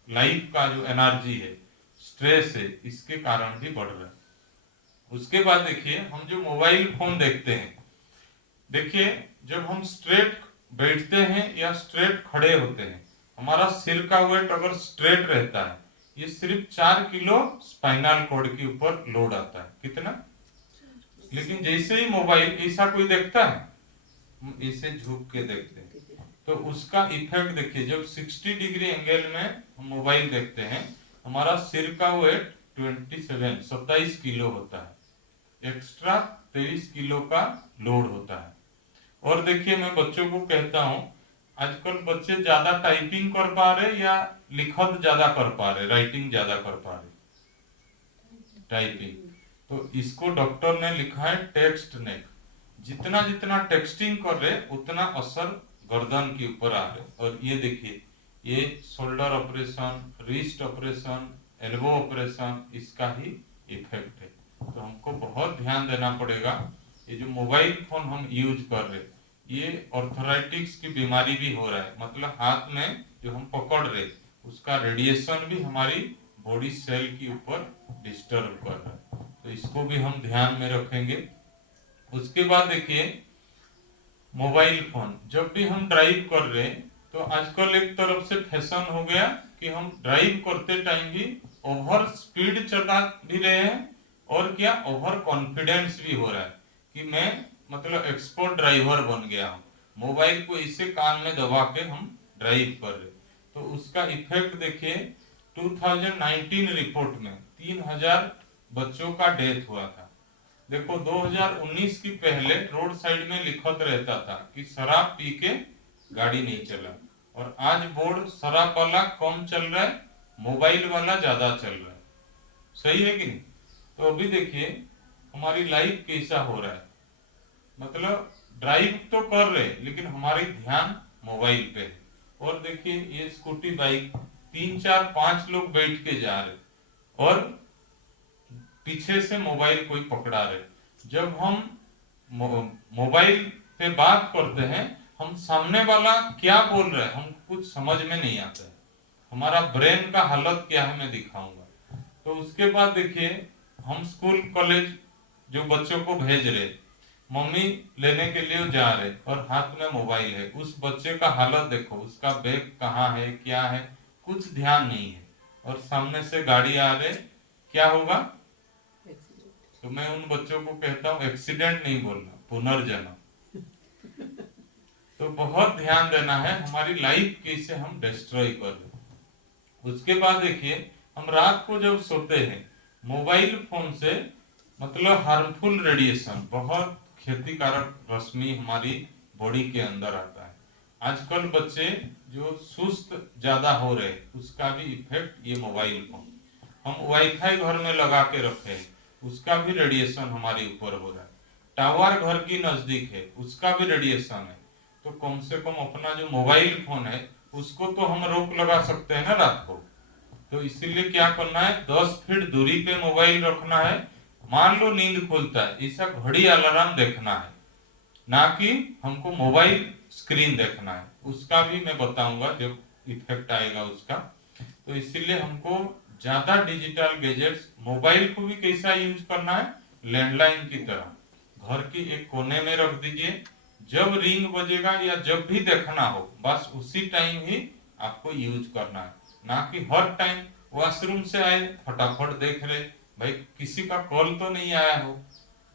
लाइफ का जो एनर्जी है, स्ट्रेस है, इसके कारण भी बढ़ रहा है। उसके बाद देखिए, हम जो मोबाइल फोन देखते हैं, देखिए जब हम स्ट्रेट बैठते हैं या स्ट्रेट खड़े होते हैं, हमारा सिर का वेट अगर स्ट्रेट रहता है, ये सिर्फ 4 किलो स्पाइनल कॉर्ड के ऊपर लोड आता है। कितना? लेकिन जैसे ही मोबाइल ऐसा कोई देखता है, हम इसे झुक के देखते हैं, तो उसका इफेक्ट देखिए, जब 60 डिग्री एंगल में हम मोबाइल देखते हैं, हमारा सिर का वेट 27 किलो होता है, एक्स्ट्रा 23 किलो का लोड होता है। और देखिए, मैं बच्चों को कहता हूं, आजकल बच्चे ज्यादा टाइपिंग कर पा रहे या लिखत ज्यादा कर पा रहे, राइटिंग ज्यादा कर पा रहे? टाइपिंग। तो इसको डॉक्टर ने लिखा है टेक्स्ट नेक। जितना जितना टेक्सटिंग कर रहे उतना असर गर्दन के ऊपर आ रहे। और ये देखिए, ये shoulder operation, wrist operation, elbow operation, इसका ही इफेक्ट है। तो हमको बहुत ध्यान देना पड़ेगा। ये जो मोबाइल फोन हम यूज कर रहे, ये ऑर्थराइटिक्स की बीमारी भी हो रहा है, मतलब हाथ में जो हम पकड़ रहे उसका रेडिएशन भी हमारी बॉडी सेल के ऊपर डिस्टर्ब कर रहा है। तो इसको भी हम ध्यान में रखेंगे। उसके बाद देखिए, मोबाइल फोन जब भी हम ड्राइव कर रहे हैं, तो आजकल एक तरफ से फैशन हो गया कि हम ड्राइव करते टाइम भी ओवर स्पीड चला भी रहे हैं, और क्या ओवर कॉन्फिडेंस भी हो रहा है कि मैं मतलब एक्सपर्ट ड्राइवर बन गया हूं। मोबाइल को इसे कान में दबा के हम ड्राइव कर रहे, तो उसका इफेक्ट देखिए, 2019 रिपोर्ट में 3000 बच्चों का डेथ हुआ था। देखो, 2019 की पहले रोड साइड में लिखत रहता था कि शराब पी के गाड़ी नहीं चला, और आज बोर्ड शराब वाला कम चल रहा है, मोबाइल वाला ज्यादा चल रहा है। सही है कि नहीं? तो अभी देखिए हमारी लाइफ कैसा हो रहा है, मतलब ड्राइव तो कर रहे लेकिन हमारी ध्यान मोबाइल पे है। और देखिए, ये स्कूटी बाइक 3-4-5 लोग बैठ के जा रहे, और पीछे से मोबाइल कोई पकड़ा रहे। जब हम मोबाइल पे बात करते हैं, हम सामने वाला क्या बोल रहे हैं हम कुछ समझ में नहीं आता है, हमारा ब्रेन का हालत क्या है मैं दिखाऊंगा। तो उसके बाद देखिए, हम स्कूल कॉलेज जो बच्चों को भेज रहे, मम्मी लेने के लिए जा रहे और हाथ में मोबाइल है, उस बच्चे का हालत देखो, उसका बैग कहाँ है, क्या है, कुछ ध्यान नहीं है, और सामने से गाड़ी आ रहे, क्या होगा? तो मैं उन बच्चों को कहता हूँ एक्सीडेंट नहीं बोलना, पुनर्जन्म। तो बहुत ध्यान देना है हमारी लाइफ कैसे हम डिस्ट्रॉय कर रहे। उसके बाद देखिए, हम रात को जब सोते हैं, मोबाइल फोन से मतलब हार्मफुल रेडिएशन, बहुत क्षतिकारक रश्मि हमारी बॉडी के अंदर आता है। आजकल बच्चे जो सुस्त ज्यादा हो रहे, उसका भी इफेक्ट ये मोबाइल फोन। हम वाईफाई घर में लगा के रखे हैं, उसका भी रेडिएशन हमारे ऊपर हो रहा है। टावर घर की नजदीक है, उसका भी रेडिएशन है। तो कम से कम अपना जो मोबाइल फोन है उसको तो हम रोक लगा सकते हैं ना रात को। तो इसीलिए क्या करना है, 10 फीट दूरी पे मोबाइल रखना है। मान लो नींद खुलता है, ऐसा घड़ी अलार्म देखना है, ना कि हमको मोबाइल स्क्रीन देखना है। उसका भी मैं बताऊंगा जब इफेक्ट आएगा उसका। तो इसीलिए हमको ज्यादा डिजिटल गैजेट्स, मोबाइल को भी कैसा यूज करना है, लैंडलाइन की तरह घर की एक कोने में रख दीजिए। जब रिंग बजेगा या जब भी देखना हो, बस उसी टाइम ही आपको यूज करना है, ना कि हर टाइम वॉशरूम से आए फटाफट देख रहे, भाई किसी का कॉल तो नहीं आया हो।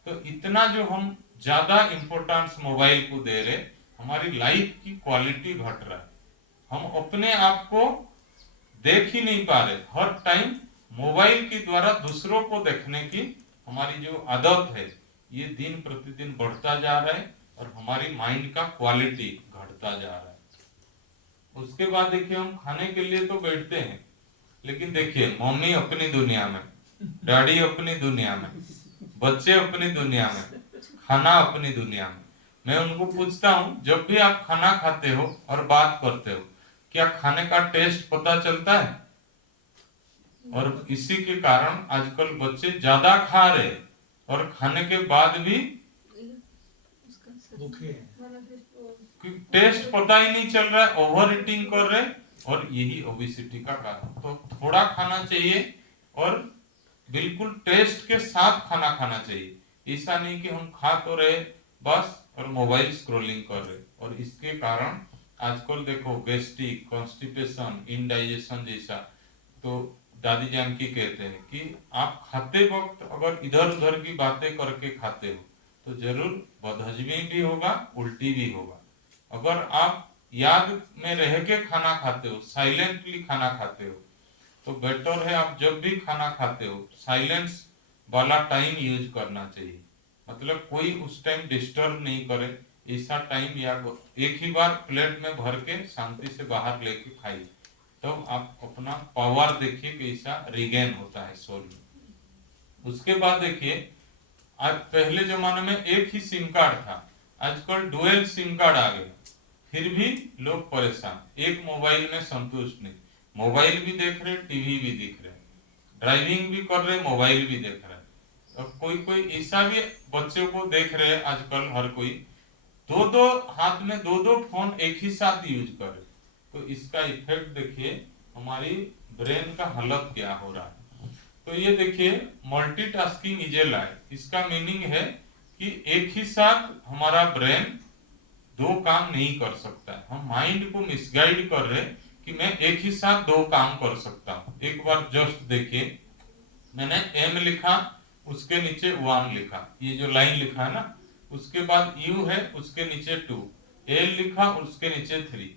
तो इतना जो हम ज्यादा इंपॉर्टेंस मोबाइल को दे रहे, हमारी लाइफ की क्वालिटी घट रहा है। हम अपने आप को देख ही नहीं पा रहे, हर टाइम मोबाइल के द्वारा दूसरों को देखने की हमारी जो आदत है ये दिन प्रतिदिन बढ़ता जा रहा है और हमारी माइंड का क्वालिटी घटता जा रहा है। उसके बाद देखिए हम खाने के लिए तो बैठते हैं, लेकिन देखिए मम्मी अपनी दुनिया में, डैडी अपनी दुनिया में, बच्चे अपनी दुनिया में, खाना अपनी दुनिया में। मैं उनको पूछता हूँ जब भी आप खाना खाते हो और बात करते हो, क्या खाने का टेस्ट पता चलता है? और इसी के कारण आजकल बच्चे ज्यादा खा रहे और खाने के बाद भी भूखे हैं। टेस्ट पता ही नहीं चल रहा है, ओवर ईटिंग कर रहे, और यही ओबेसिटी का कारण। तो थोड़ा खाना चाहिए और बिल्कुल टेस्ट के साथ खाना खाना चाहिए। ऐसा नहीं कि हम खा तो रहे बस और मोबाइल स्क्रॉलिंग कर रहे, और इसके कारण आजकल देखो गैस्ट्रिक, कॉन्स्टिपेशन, इनडाइजेशन जैसा। तो दादी जानकी कहते हैं कि आप खाते वक्त अगर इधर उधर की बातें करके खाते हो तो जरूर बदहजमी भी होगा, उल्टी भी होगा। अगर आप याद में रह के खाना खाते हो, साइलेंटली खाना खाते हो, तो बेटर है आप जब भी खाना खाते हो साइलेंस वाला टाइम यूज करना चाहिए। मतलब कोई उस टाइम डिस्टर्ब नहीं करे, ऐसा टाइम, या एक ही बार प्लेट में भर के शांति से बाहर लेके खाइए, तो आप अपना पावर देखिए कैसा रिगेन होता है सोल में। उसके बाद देखिए आज पहले जमाने में एक ही सिम कार्ड था, आजकल डुअल सिम कार्ड आ गए, फिर भी लोग परेशान, एक मोबाइल में संतुष्ट नहीं। मोबाइल भी देख रहे, टीवी भी दिख रहे, ड्राइविंग भी कर रहे, मोबाइल भी देख रहे। और कोई कोई ऐसा भी बच्चों को देख रहे हैं आजकल, हर कोई दो दो हाथ में दो दो फोन एक ही साथ यूज कर रहे। तो इसका इफेक्ट देखिए हमारी ब्रेन का हालत क्या हो रहा है। तो ये देखिए मल्टीटास्किंग इज ए लाइफ, इसका मीनिंग है कि एक ही साथ हमारा ब्रेन दो काम नहीं कर सकता है। हम माइंड को मिसगाइड कर रहे कि मैं एक ही साथ दो काम कर सकता हूँ। एक बार जस्ट देखिए, मैंने एम लिखा, उसके नीचे 1 लिखा, ये जो लाइन लिखा है ना, उसके बाद यू है, उसके नीचे 2, एल लिखा, उसके नीचे 3।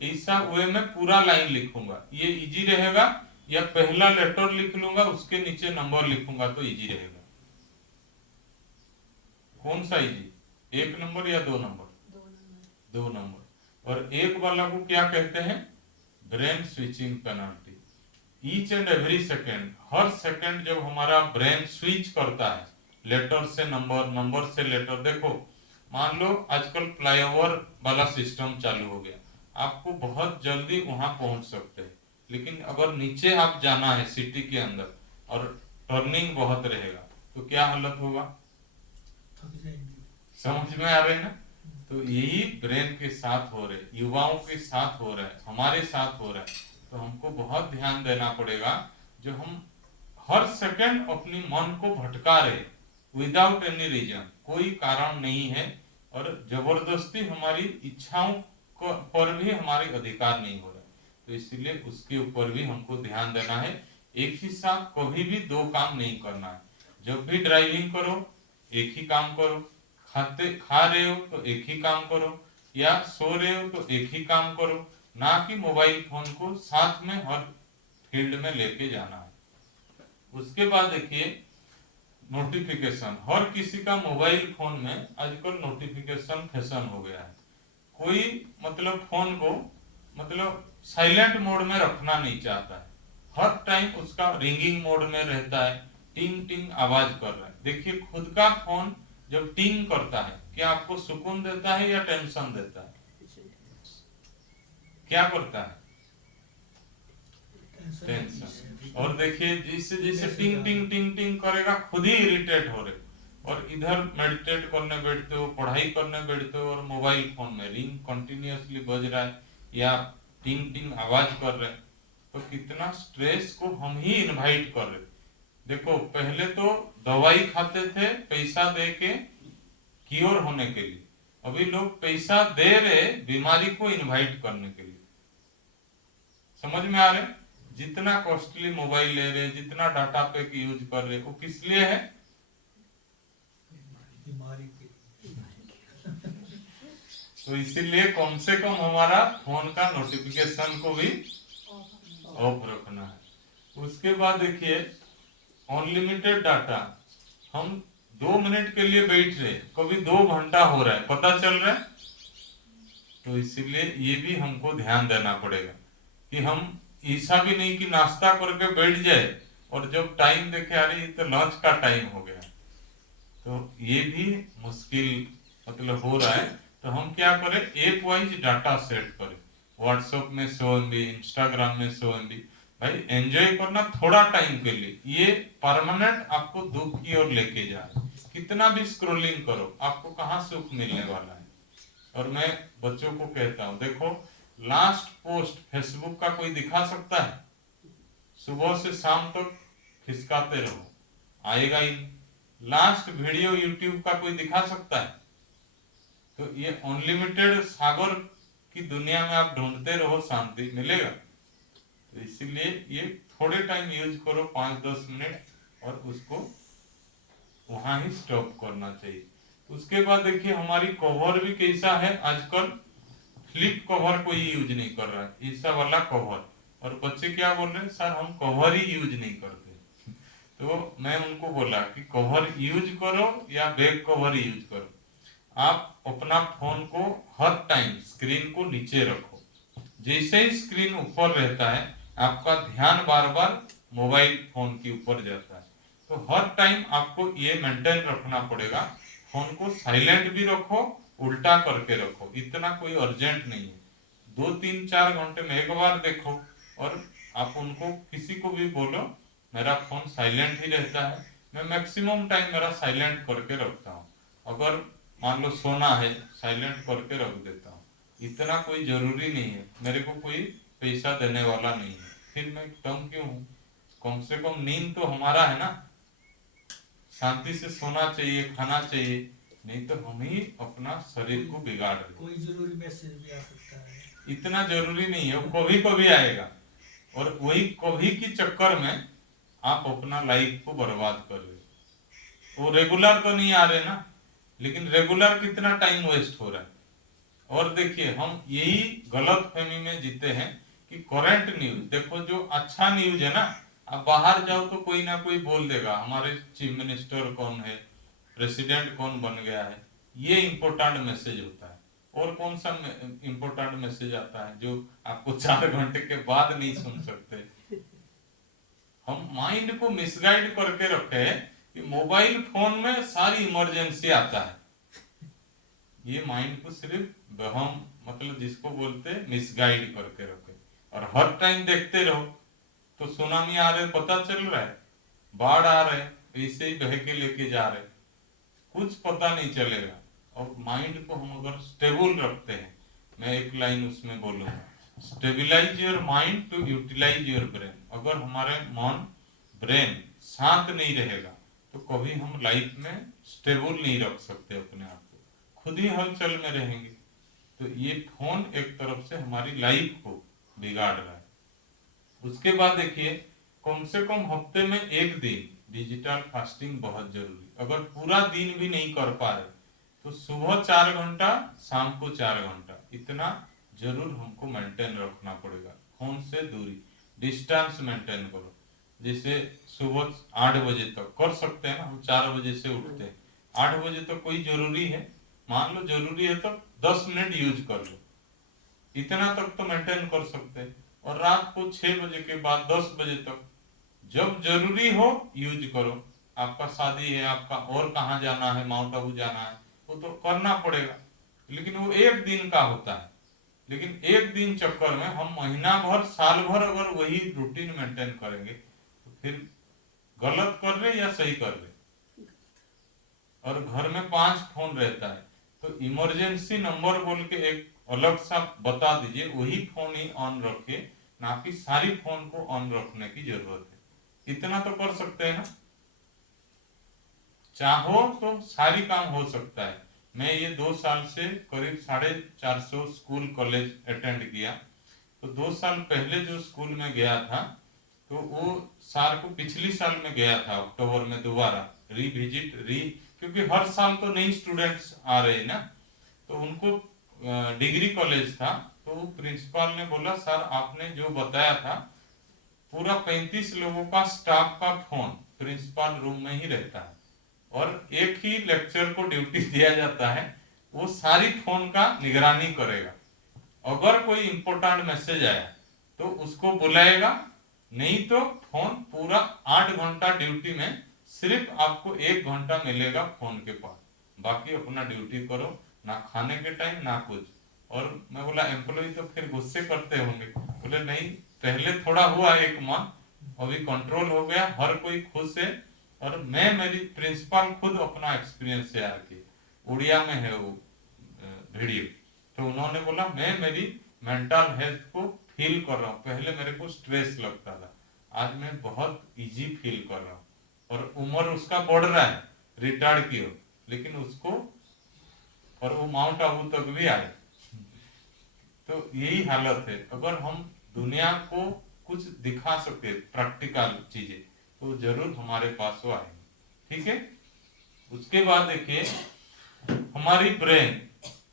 ऐसा वे में पूरा लाइन लिखूंगा, ये इजी रहेगा, या पहला लेटर लिख लूंगा उसके नीचे नंबर लिखूंगा तो इजी रहेगा। कौन सा इजी, 1 नंबर या 2 नंबर? 2 नंबर। और एक वाला को क्या कहते हैं? Brain switching penalty. Each and every second, her second जब हमारा ब्रेन स्विच करता है लेटर से नंबर, नंबर से लेटर। देखो मान लो आजकल फ्लाईओवर वाला सिस्टम चालू हो गया, आपको बहुत जल्दी वहां पहुंच सकते हैं, लेकिन अगर नीचे आप जाना है सिटी के अंदर और टर्निंग बहुत रहेगा तो क्या हालत होगा? समझ में आ रहे हैं ना? तो यही ब्रेन के साथ हो रहे, युवाओं के साथ हो रहा है, हमारे साथ हो रहा है। तो हमको बहुत ध्यान देना पड़ेगा, जो हम हर सेकंड अपनी मन को भटका रहे विदाउट एनी रीजन, कोई कारण नहीं है, और जबरदस्ती हमारी इच्छाओं पर भी हमारे अधिकार नहीं हो रहा है। तो इसलिए उसके ऊपर भी हमको ध्यान देना है। एक ही साथ कभी भी दो काम नहीं करना है। जब भी ड्राइविंग करो एक ही काम करो, खा रहे हो तो एक ही काम करो, या सो रहे हो तो एक ही काम करो, ना कि मोबाइल फोन को साथ में हर फील्ड में लेके जाना है। उसके बाद देखिए नोटिफिकेशन, हर किसी का मोबाइल फोन में आजकल नोटिफिकेशन फैशन हो गया है। कोई मतलब फोन को मतलब साइलेंट मोड में रखना नहीं चाहता है, हर टाइम उसका रिंगिंग मोड में रहता है, टिंग टिंग आवाज कर रहा है। देखिए खुद का फोन जब टिंग करता है क्या आपको सुकून देता है या टेंशन देता है? क्या करता है? टेंशन। और देखिए जैसे जैसे टिंग टिंग टिंग टिंग करेगा खुद ही इरिटेट हो रहे, और इधर मेडिटेट करने बैठते हो, पढ़ाई करने बैठते हो, और मोबाइल फोन में रिंग कंटिन्यूअसली बज रहा है या टिंग टिंग आवाज कर रहे, तो कितना स्ट्रेस को हम ही इनवाइट कर रहे। देखो पहले तो दवाई खाते थे पैसा दे के क्योर होने के लिए, अभी लोग पैसा दे रहे बीमारी को इनवाइट करने के लिए। समझ में आ रहे? जितना कॉस्टली मोबाइल ले रहे, जितना डाटा पैक यूज कर रहे, वो किस लिए है? बीमारी के तो इसीलिए कम से कम हमारा फोन का नोटिफिकेशन को भी ऑफ रखना है। उसके बाद देखिए अनलिमिटेड डाटा, हम 2 मिनट के लिए बैठ रहे, कभी 2 घंटा हो रहा है, पता चल रहा है। तो इसीलिए ये भी हमको ध्यान देना पड़ेगा कि हम ऐसा भी नहीं कि नाश्ता करके बैठ जाए और जब टाइम देखे अरे तो लंच का टाइम हो गया, तो ये भी मुश्किल मतलब हो रहा है। तो हम क्या करें, एक वाइज डाटा सेट करें। व्हाट्सएप में 100 MB, इंस्टाग्राम में 100 MB, भाई एंजॉय करना थोड़ा टाइम के लिए, ये परमानेंट आपको दुख की ओर लेके जाए। कितना भी स्क्रोलिंग करो, आपको कहाँ सुख मिलने वाला है। और मैं बच्चों को कहता हूँ, देखो लास्ट पोस्ट फेसबुक का कोई दिखा सकता है? सुबह से शाम तक खिसकाते रहो, आएगा ही नहीं। लास्ट वीडियो यूट्यूब का कोई दिखा सकता है? तो ये अनलिमिटेड सागर की दुनिया में आप ढूंढते रहो, शांति मिलेगा। तो इसीलिए ये थोड़े टाइम यूज करो, 5-10 मिनट, और उसको वहां ही स्टॉप करना चाहिए। उसके बाद देखिए हमारी कवर भी कैसा है आजकल, फ्लिप कवर कोई यूज नहीं कर रहा है, ऐसा वाला कवर। और बच्चे क्या बोल रहे हैं, सर हम कवर ही यूज नहीं करते। तो मैं उनको बोला कि कवर यूज करो या बैक कवर यूज करो, आप अपना फोन को हर टाइम स्क्रीन को नीचे रखो। जैसे ही स्क्रीन ऊपर रहता है, आपका ध्यान बार बार मोबाइल फोन के ऊपर जाता है। तो हर टाइम आपको ये मेंटेन रखना पड़ेगा, फोन को साइलेंट भी रखो, उल्टा करके रखो, इतना कोई अर्जेंट नहीं है। 2-3-4 घंटे में एक बार देखो, और आप उनको किसी को भी बोलो मेरा फोन साइलेंट ही रहता है। मैं मैक्सिमम टाइम मेरा साइलेंट करके रखता हूँ। अगर मान लो सोना है, साइलेंट करके रख देता हूँ। इतना कोई जरूरी नहीं है, मेरे को कोई पैसा देने वाला नहीं है, फिर मैं तंग क्यों हूँ? कम से कम नींद तो हमारा है ना, शांति से सोना चाहिए, खाना चाहिए, नहीं तो हम ही अपना शरीर को बिगाड़ रहे। कोई जरूरी मैसेज भी आ सकता है, इतना जरूरी नहीं है, वो कभी कभी आएगा, और वही कभी के चक्कर में आप अपना लाइफ को बर्बाद कर रहे हो। वो रेगुलर तो नहीं आ रहे ना, लेकिन रेगुलर कितना टाइम वेस्ट हो रहा है। और देखिए हम यही गलत फहमी में जीते हैं कि करंट न्यूज देखो, जो अच्छा न्यूज है ना, अब बाहर जाओ तो कोई ना कोई बोल देगा हमारे चीफ मिनिस्टर कौन है, प्रेसिडेंट कौन बन गया है, ये इंपॉर्टेंट मैसेज होता है। और कौन सा इंपॉर्टेंट मैसेज आता है जो आपको 4 घंटे के बाद नहीं सुन सकते। हम माइंड को मिसगाइड करके रखे हैं कि मोबाइल फोन में सारी इमरजेंसी आता है। ये माइंड को सिर्फ वहम, मतलब जिसको बोलते हैं मिसगाइड करके रखे, और हर टाइम देखते रहो तो सुनामी आ रहे पता चल रहा है, बाढ़ आ रहे ऐसे ही बह के लेके जा रहे, कुछ पता नहीं चलेगा। और माइंड को हम अगर स्टेबल रखते हैं, मैं एक लाइन उसमें बोलूंगा, stabilize your mind to utilize your brain. अगर हमारे मन ब्रेन शांत नहीं रहेगा तो कभी हम लाइफ में स्टेबल नहीं रख सकते अपने आप को, खुद ही हलचल में रहेंगे। तो ये फोन एक तरफ से हमारी लाइफ को बिगाड़ रहा है। उसके बाद देखिए कम से कम हफ्ते में 1 दिन डिजिटल फास्टिंग बहुत जरूरी। अगर पूरा दिन भी नहीं कर पा रहे तो सुबह 4 घंटा, शाम को 4 घंटा, इतना जरूर हमको मेंटेन रखना पड़ेगा। फोन से दूरी, डिस्टेंस मेंटेन करो। जैसे सुबह 8 बजे तक कर सकते हैं ना, हम 4 बजे से उठते हैं, 8 बजे तक कोई जरूरी है, मान लो जरूरी है तो 10 मिनट यूज कर लो, इतना तक तो मेंटेन कर सकते हैं। और रात को 6 बजे के बाद 10 बजे तक जब जरूरी हो यूज करो। आपका शादी है, आपका और कहाँ जाना है, माउंट आबू जाना है, वो तो करना पड़ेगा, लेकिन वो 1 दिन का होता है। लेकिन 1 दिन चक्कर में हम महीना भर, साल भर अगर वही रूटीन मेंटेन करेंगे तो फिर गलत कर रहे या सही कर रहे। और घर में 5 फोन रहता है तो इमरजेंसी नंबर बोल के एक अलग सा बता दीजिए, वही फोन ही ऑन रखे, ना कि सारी फोन को ऑन रखने की जरूरत है। इतना तो कर सकते हैं ना, चाहो तो सारी काम हो सकता है। मैं ये 2 साल से करीब 450 स्कूल कॉलेज अटेंड किया, तो 2 साल पहले जो स्कूल में गया था, तो वो सार को पिछली साल में गया था अक्टूबर में दोबारा रिविजिट क्योंकि हर साल तो नई स्टूडेंट्स आ रहे ना, तो उनको डिग्री कॉलेज था, तो प्रिंसिपल ने बोला सर आपने जो बताया था पूरा 35 लोगों का स्टाफ का फोन प्रिंसिपल रूम में ही रहता है और एक ही लेक्चर को ड्यूटी दिया जाता है, वो सारी फोन का निगरानी करेगा। अगर कोई इंपॉर्टेंट मैसेज आया तो उसको बुलाएगा, नहीं तो फोन पूरा 8 घंटा ड्यूटी में सिर्फ आपको 1 घंटा मिलेगा फोन के पास, बाकी अपना ड्यूटी करो, ना खाने के टाइम ना कुछ। और मैं बोला एम्प्लॉय तो फिर गुस्से करते होंगे, बोले नहीं पहले थोड़ा हुआ एक मन, अभी कंट्रोल हो गया, हर कोई खुश है। और मैं मेरी प्रिंसिपल खुद अपना एक्सपीरियंस शेयर की, उड़िया में है वो वीडियो, तो उन्होंने बोला मैं मेरी मेंटल हेल्थ को फील कर रहा हूँ, पहले मेरे को स्ट्रेस लगता था, आज मैं बहुत इजी फील कर रहा हूँ। और उम्र उसका बढ़ रहा है रिटायर्ड की हो, लेकिन उसको और वो माउंट आबू तक भी आए। तो यही हालत है, अगर हम दुनिया को कुछ दिखा सके प्रैक्टिकल चीजें तो जरूर हमारे पास वो आएंगे। ठीक है, उसके बाद देखिए हमारी ब्रेन,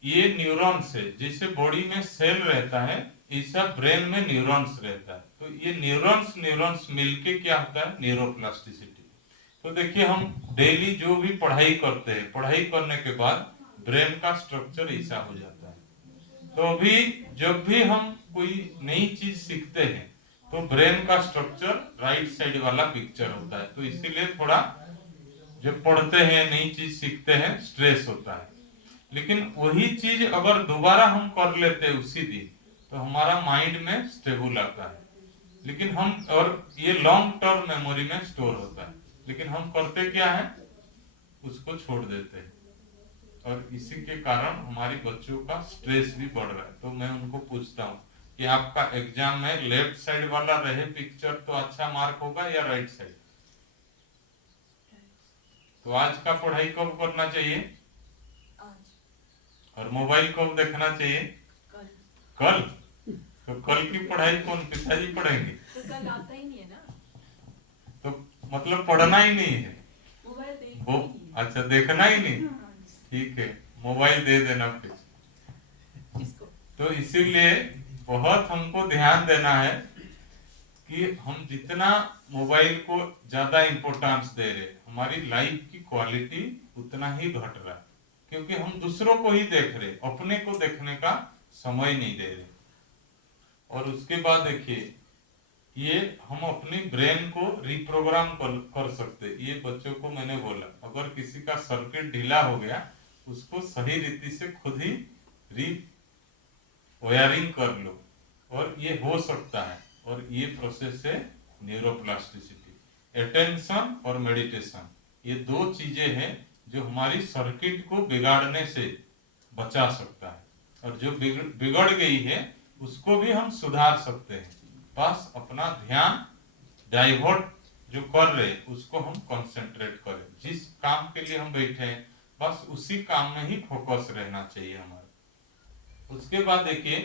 ये न्यूरॉन्स है, जैसे बॉडी में सेल रहता है ऐसा ब्रेन में न्यूरॉन्स रहता है, तो ये न्यूरॉन्स मिलके क्या होता है न्यूरोप्लास्टिसिटी। तो देखिए हम डेली जो भी पढ़ाई करते हैं, पढ़ाई करने के बाद ब्रेन का स्ट्रक्चर ऐसा हो जाता है। तो अभी जब भी हम कोई नई चीज सीखते हैं तो ब्रेन का स्ट्रक्चर राइट साइड वाला पिक्चर होता है, तो इसीलिए थोड़ा जब पढ़ते हैं नई चीज सीखते हैं स्ट्रेस होता है। लेकिन वही चीज अगर दोबारा हम कर लेते हैं उसी दिन तो हमारा माइंड में स्टेबल आता है। लेकिन हम, और ये लॉन्ग टर्म मेमोरी में स्टोर होता है, लेकिन हम करते क्या है उसको छोड़ देते हैं, और इसी के कारण हमारी बच्चों का स्ट्रेस भी बढ़ रहा है। तो मैं उनको पूछता हूँ कि आपका एग्जाम में लेफ्ट साइड वाला रहे पिक्चर तो अच्छा मार्क होगा या राइट साइड? तो आज का पढ़ाई कब करना चाहिए? और मोबाइल कब देखना चाहिए? कल। तो कल की पढ़ाई कौन, पिताजी पढ़ेंगे? तो कल आता ही नहीं है ना, तो मतलब पढ़ना ही नहीं है मोबाइल वो, अच्छा देखना ही नहीं, ठीक है मोबाइल दे देना फिर। किसको? तो इसीलिए बहुत हमको ध्यान देना है कि हम जितना मोबाइल को ज्यादा इंपॉर्टेंस दे रहे, हमारी लाइफ की क्वालिटी उतना ही घट रहा है, क्योंकि हम दूसरों को ही देख रहे, अपने को देखने का समय नहीं दे रहे। और उसके बाद देखिए ये हम अपनी ब्रेन को रिप्रोग्राम कर सकते। ये बच्चों को मैंने बोला अगर किसी का सर्किट ढीला हो गया उसको सही रीति से खुद ही री वायरिंग कर लो, और ये हो सकता है। और ये प्रोसेस है न्यूरोप्लास्टिसिटी। अटेंशन और मेडिटेशन, ये 2 चीजें हैं जो हमारी सर्किट को बिगाड़ने से बचा सकता है, और जो बिगड़ गई है उसको भी हम सुधार सकते हैं। बस अपना ध्यान डाइवर्ट जो कर रहे उसको हम कंसंट्रेट करें, जिस काम के लिए हम बैठे हैं बस उसी काम में ही फोकस रहना चाहिए हमारा। उसके बाद देखिए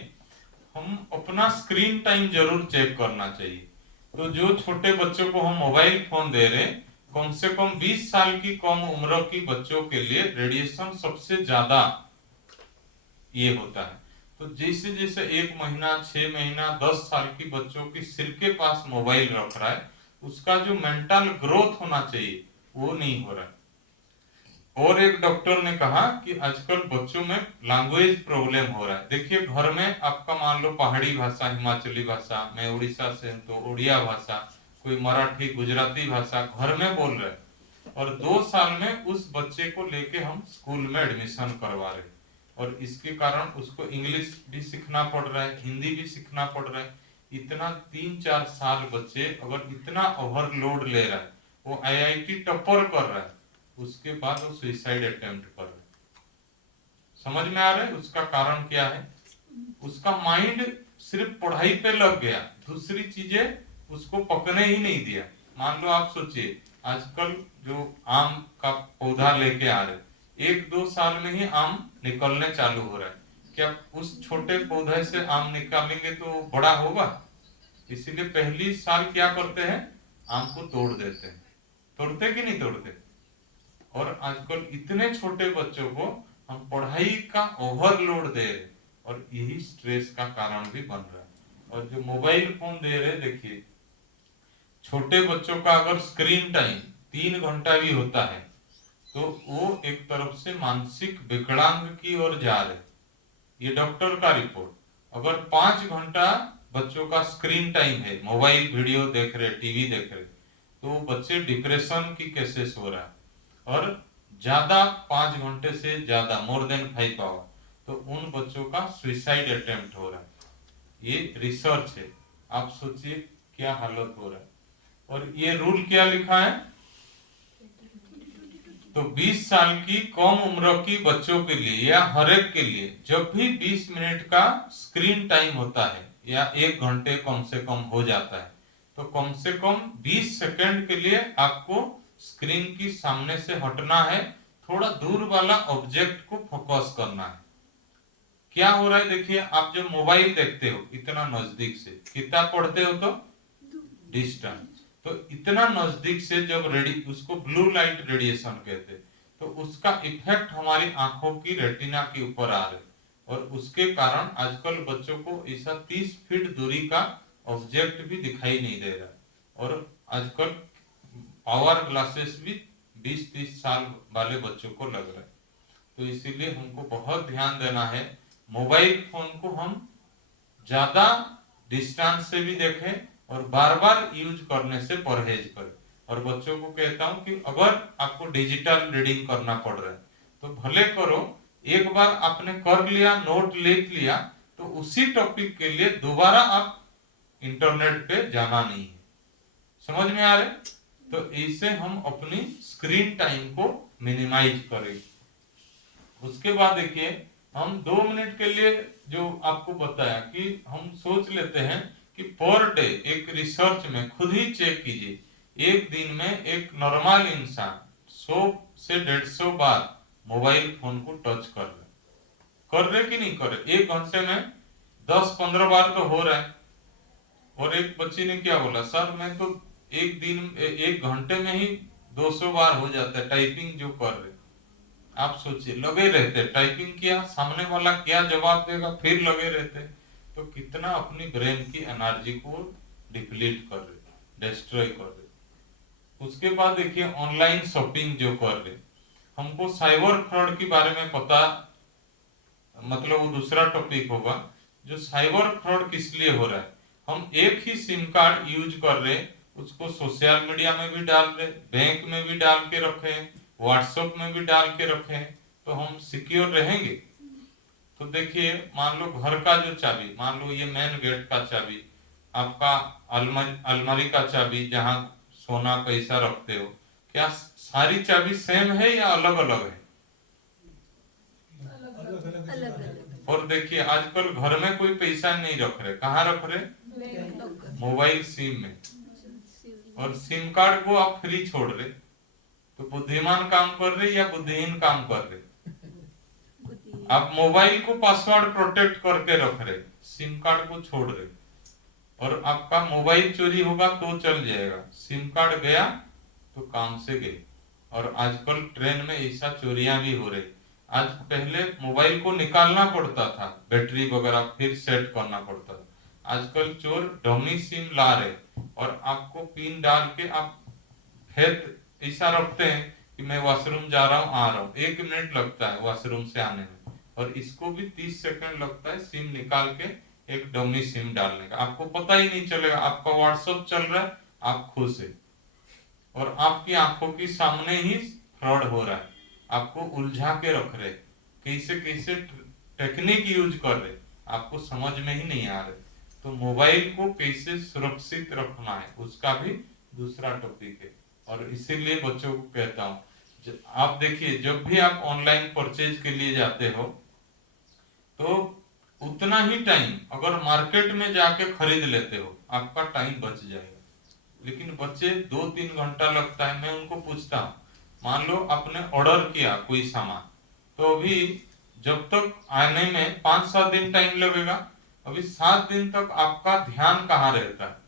हम अपना स्क्रीन टाइम जरूर चेक करना चाहिए। तो जो छोटे बच्चों को हम मोबाइल फोन दे रहे, कम से कम 20 साल की कम उम्र की बच्चों के लिए रेडिएशन सबसे ज्यादा ये होता है। तो जैसे जैसे 1 महीना, 6 महीना, 10 साल की बच्चों की सिर के पास मोबाइल रख रहा है, उसका जो मेंटल ग्रोथ होना चाहिए वो नहीं हो रहा है। और एक डॉक्टर ने कहा कि आजकल बच्चों में लैंग्वेज प्रॉब्लम हो रहा है। देखिए घर में आपका मान लो पहाड़ी भाषा, हिमाचली भाषा, मैं उड़ीसा से हूं तो उड़िया भाषा, कोई मराठी, गुजराती भाषा घर में बोल रहे, और 2 साल में उस बच्चे को लेके हम स्कूल में एडमिशन करवा रहे, और इसके कारण उसको इंग्लिश भी सीखना पड़ रहा है, हिंदी भी सीखना पड़ रहा है। इतना 3-4 साल बच्चे अगर इतना ओवरलोड ले रहा है, वो IIT टॉपर कर रहा है, उसके बाद वो सुसाइड अटेम्प्ट कर रहे। समझ में आ रहा है उसका कारण क्या है? उसका माइंड सिर्फ पढ़ाई पे लग गया, दूसरी चीजें उसको पकने ही नहीं दिया। मान लो आप सोचिए आजकल जो आम का पौधा लेके आ रहे, 1-2 साल में ही आम निकलने चालू हो रहा है, क्या उस छोटे पौधे से आम निकालेंगे तो बड़ा होगा? इसीलिए पहली साल क्या करते हैं, आम को तोड़ देते हैं। तोड़ते कि नहीं तोड़ते? और आजकल इतने छोटे बच्चों को हम पढ़ाई का ओवरलोड दे रहे, और यही स्ट्रेस का कारण भी बन रहा है। और जो मोबाइल फोन दे रहे, देखिए छोटे बच्चों का अगर स्क्रीन टाइम 3 घंटा भी होता है तो वो एक तरफ से मानसिक विकलांग की ओर जा रहे। ये डॉक्टर का रिपोर्ट। अगर 5 घंटा बच्चों का स्क्रीन टाइम है, मोबाइल वीडियो देख रहे, टीवी देख रहे, तो बच्चे डिप्रेशन की केसेस हो रहा है। और ज्यादा 5 घंटे से ज्यादा, मोर देन 5 आवर, तो उन बच्चों का सुसाइड अटेम्प्ट हो रहा है। ये रिसर्च है। आप सोचिए क्या हालत हो रहा है। और ये रूल क्या लिखा है, तो 20 साल की कम उम्र की बच्चों के लिए या हर एक के लिए जब भी 20 मिनट का स्क्रीन टाइम होता है या 1 घंटे कम से कम हो जाता है, तो कम से कम 20 सेकंड के लिए आपको स्क्रीन की सामने से हटना है, थोड़ा दूर वाला ऑब्जेक्ट को फोकस करना है। क्या हो रहा है देखिए, आप जब मोबाइल देखते हो इतना नजदीक से, किताब पढ़ते हो तो डिस्टेंस, तो इतना नजदीक से जब उसको ब्लू लाइट रेडिएशन कहते, तो उसका इफेक्ट हमारी आंखों की रेटिना के ऊपर आ रहे, और उसके कारण आजकल बच्चों को ऐसा 30 फीट दूरी का ऑब्जेक्ट भी दिखाई नहीं दे रहा। और आजकल पावर ग्लासेस भी 20-30 साल वाले बच्चों को लग रहा है। तो इसीलिए हमको बहुत ध्यान देना है, मोबाइल फोन को हम ज्यादा डिस्टेंस से भी देखें और बार बार यूज करने से परहेज करें। और बच्चों को कहता हूं कि अगर आपको डिजिटल रीडिंग करना पड़ रहा है तो भले करो, एक बार आपने कर लिया, नोट लिख लिया, तो उसी टॉपिक के लिए दोबारा आप इंटरनेट पे जाना नहीं है। समझ में आ रहे? तो इससे हम अपनी स्क्रीन टाइम को मिनिमाइज करें। उसके बाद देखिए, हम 2 मिनट के लिए जो आपको बताया कि हम सोच लेते हैं कि पर डे, एक रिसर्च में खुद ही चेक कीजिए, एक दिन में एक नॉर्मल इंसान 100 से 150 बार मोबाइल फोन को टच कर रहे कि नहीं कर रहे? 1 घंटे में 10-15 बार तो हो रहा है। और एक बच्ची ने क्या बोला, सर मैं तो एक दिन 1 घंटे में ही 200 बार हो जाता है टाइपिंग जो कर रहे। आप सोचिए, लगे रहते, टाइपिंग किया, सामने वाला क्या जवाब देगा, फिर लगे रहते, तो कितना अपनी ब्रेन की एनर्जी को डिप्लीट कर रहे, डिस्ट्रॉय कर रहे। उसके बाद देखिए, ऑनलाइन शॉपिंग जो कर रहे, हमको साइबर फ्रॉड के बारे में पता, मतलब वो दूसरा टॉपिक होगा। जो साइबर फ्रॉड किस लिए हो रहा है, हम एक ही सिम कार्ड यूज कर रहे, उसको सोशल मीडिया में भी डाल रहे, बैंक में भी डाल के रखे, व्हाट्सएप में भी डाल के रखे, तो हम सिक्योर रहेंगे? तो देखिए, मान लो घर का जो चाबी, मान लो ये मेन गेट का चाबी, आपका अलमारी का चाबी, जहां सोना पैसा रखते हो, क्या सारी चाबी सेम है या अलग अलग है? अलग अलग अलग अलग। और देखिए, आजकल घर में कोई पैसा नहीं रख रहे, कहाँ रख रहे? मोबाइल सिम में। और सिम कार्ड को आप फ्री छोड़ रहे, तो बुद्धिमान काम कर रहे या बुद्धिहीन काम कर रहे? आप मोबाइल को पासवर्ड प्रोटेक्ट करके रख रहे, सिम कार्ड को छोड़ रहे, और आपका मोबाइल चोरी होगा तो चल जाएगा, सिम कार्ड गया तो काम से गए। और आजकल ट्रेन में ऐसा चोरियां भी हो रही। आज पहले मोबाइल को निकालना पड़ता था, बैटरी वगैरह फिर सेट करना पड़ता था। आजकल चोर डमी सिम ला रहे, और आपको पिन डाल के आप खेत ऐसा रखते हैं कि मैं वॉशरूम जा रहा हूँ, आ रहा हूँ, 1 मिनट लगता है वॉशरूम से आने में, और इसको भी 30 सेकंड लगता है सिम निकाल के एक डमी सिम डालने का। आपको पता ही नहीं चलेगा, आपका व्हाट्सएप चल रहा है, आप खुश है, और आपकी आंखों के सामने ही फ्रॉड हो रहा है। आपको उलझा के रख रहे, कैसे कैसे टेक्निक यूज कर रहे, आपको समझ में ही नहीं आ रहे। तो मोबाइल को कैसे सुरक्षित रखना है, उसका भी दूसरा टॉपिक है। और इसीलिए बच्चों को कहता हूँ, आप देखिए, जब भी आप ऑनलाइन परचेज के लिए जाते हो, तो उतना ही टाइम अगर मार्केट में जाके खरीद लेते हो, आपका टाइम बच जाएगा। लेकिन बच्चे 2-3 घंटा लगता है। मैं उनको पूछता हूँ, मान लो आपने ऑर्डर किया कोई सामान, तो अभी जब तक आने में 5-7 दिन टाइम लगेगा। अभी 7 दिन तक आपका ध्यान कहाँ रहता है?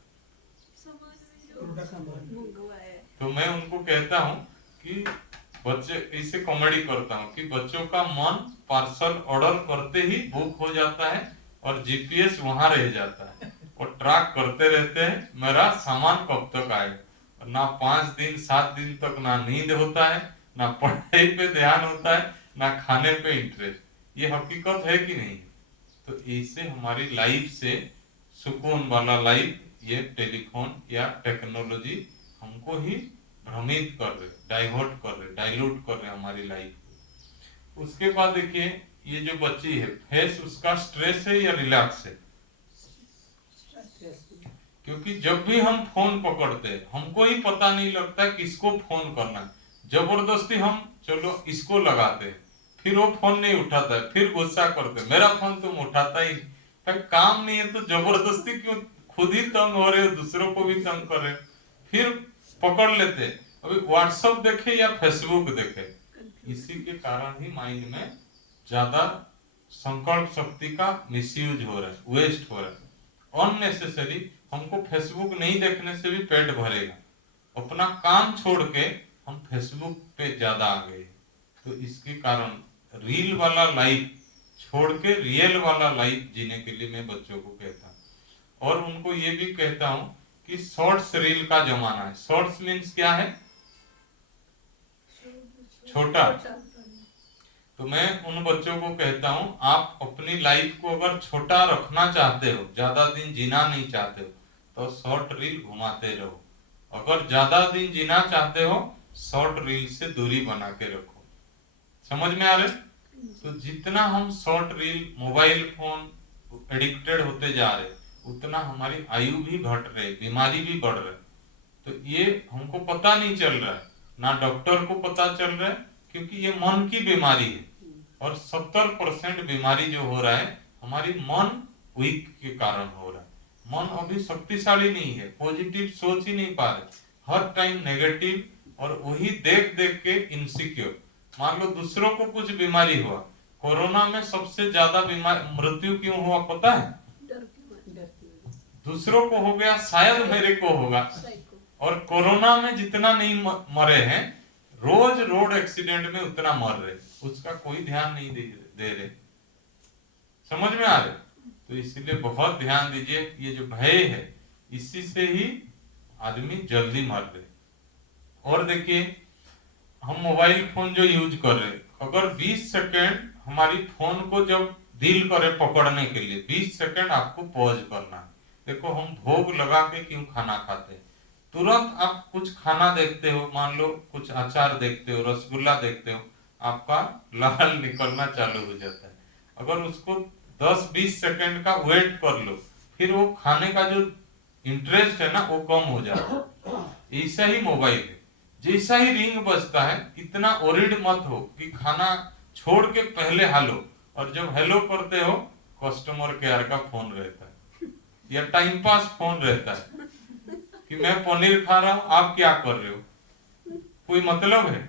तो मैं उनको कहता हूँ कि बच्चे, इसे कॉमेडी करता हूँ कि बच्चों का मन पार्सल ऑर्डर करते ही बुक हो जाता है और जीपीएस वहां रह जाता है और ट्रैक करते रहते हैं मेरा सामान कब तक आएगा। ना 5 दिन 7 दिन तक ना नींद होता है, ना पढ़ाई पे ध्यान होता है, ना खाने पे इंटरेस्ट। ये हकीकत है कि नहीं? तो इससे हमारी लाइफ से सुकून वाला लाइफ, ये टेलीफोन या टेक्नोलॉजी हमको ही भ्रमित कर रहे, डाइवर्ट कर रहे, डाइल्यूट कर रहे हमारी लाइफ को। उसके बाद देखिए ये जो बच्ची है, फेस उसका स्ट्रेस है या रिलैक्स है? क्योंकि जब भी हम फोन पकड़ते हैं हमको ही पता नहीं लगता किसको फोन करना है। जबरदस्ती हम चलो इसको लगाते हैं, फिर वो फोन नहीं उठाता है, फिर गुस्सा करते मेरा फोन तुम उठाता ही भाई, काम नहीं है तो जबरदस्ती क्यों? खुद ही तंग हो रहे हो, दूसरों को भी तंग कर रहे हो, फिर पकड़ लेते। अभी व्हाट्सएप देखे या फेसबुक देखे, इसी के कारण ही माइंड में ज्यादा संकल्प शक्ति का मिसयूज हो रहा है, वेस्ट हो रहा है अननेसेसरी। हमको फेसबुक नहीं देखने से भी पेट भरेगा, अपना काम छोड़ के हम फेसबुक पे ज्यादा आ गए। तो इसके कारण रील वाला लाइफ छोड़ के रियल वाला लाइफ जीने के लिए मैं बच्चों को कहता हूँ। और उनको ये भी कहता हूँ कि शॉर्ट्स रील का जमाना है। शॉर्ट्स मीन्स क्या है? छोटा। तो मैं उन बच्चों को कहता हूं आप अपनी लाइफ को अगर छोटा रखना चाहते हो, ज्यादा दिन जीना नहीं चाहते हो, तो शॉर्ट रील घुमाते रहो। अगर ज्यादा दिन जीना चाहते हो शॉर्ट रील से दूरी बना के रखो। समझ में आ रहे? तो जितना हम short reel, mobile phone addicted होते जा रहे, उतना हमारी आयु भी घट रही, बीमारी भी बढ़ रही। तो ये हमको पता नहीं चल रहा है, ना डॉक्टर को पता चल रहा है, क्योंकि ये मन की बीमारी है। और 70% बीमारी जो हो रहा है हमारी मन वीक के कारण हो रहा है। मन अभी शक्तिशाली नहीं है, पॉजिटिव सोच ही नहीं पा रहे, हर टाइम नेगेटिव, और वही देख देख के इनसिक्योर। मान लो दूसरों को कुछ बीमारी हुआ, कोरोना में सबसे ज्यादा मृत्यु क्यों हुआ पता है? दूसरों को हो गया, शायद मेरे को होगा। और कोरोना में जितना नहीं मरे हैं, रोज रोड एक्सीडेंट में उतना मर रहे, उसका कोई ध्यान नहीं दे रहे। समझ में आ रहे? तो इसलिए बहुत ध्यान दीजिए, ये जो भय है इसी से ही आदमी जल्दी मर रहे। और देखिए हम मोबाइल फोन जो यूज कर रहे, अगर 20 सेकेंड हमारी फोन को जब दिल करे पकड़ने के लिए, 20 सेकेंड आपको पॉज करना है। देखो हम भोग लगा के क्यों खाना खाते हैं, तुरंत आप कुछ खाना देखते हो, मान लो कुछ अचार देखते हो, रसगुल्ला देखते हो, आपका लाल निकलना चालू हो जाता है। अगर उसको 10-20 सेकंड का वेट कर लो, फिर वो खाने का जो इंटरेस्ट है ना वो कम हो जाता है। ऐसा ही मोबाइल है, जैसा ही रिंग बजता है इतना ओरिड मत हो कि खाना छोड़ के पहले हेलो, और जब हेलो करते हो कस्टमर केयर का फोन रहता है या टाइम पास फोन रहता है कि मैं पनीर खा रहा हूं, आप क्या कर रहे हो, कोई मतलब है?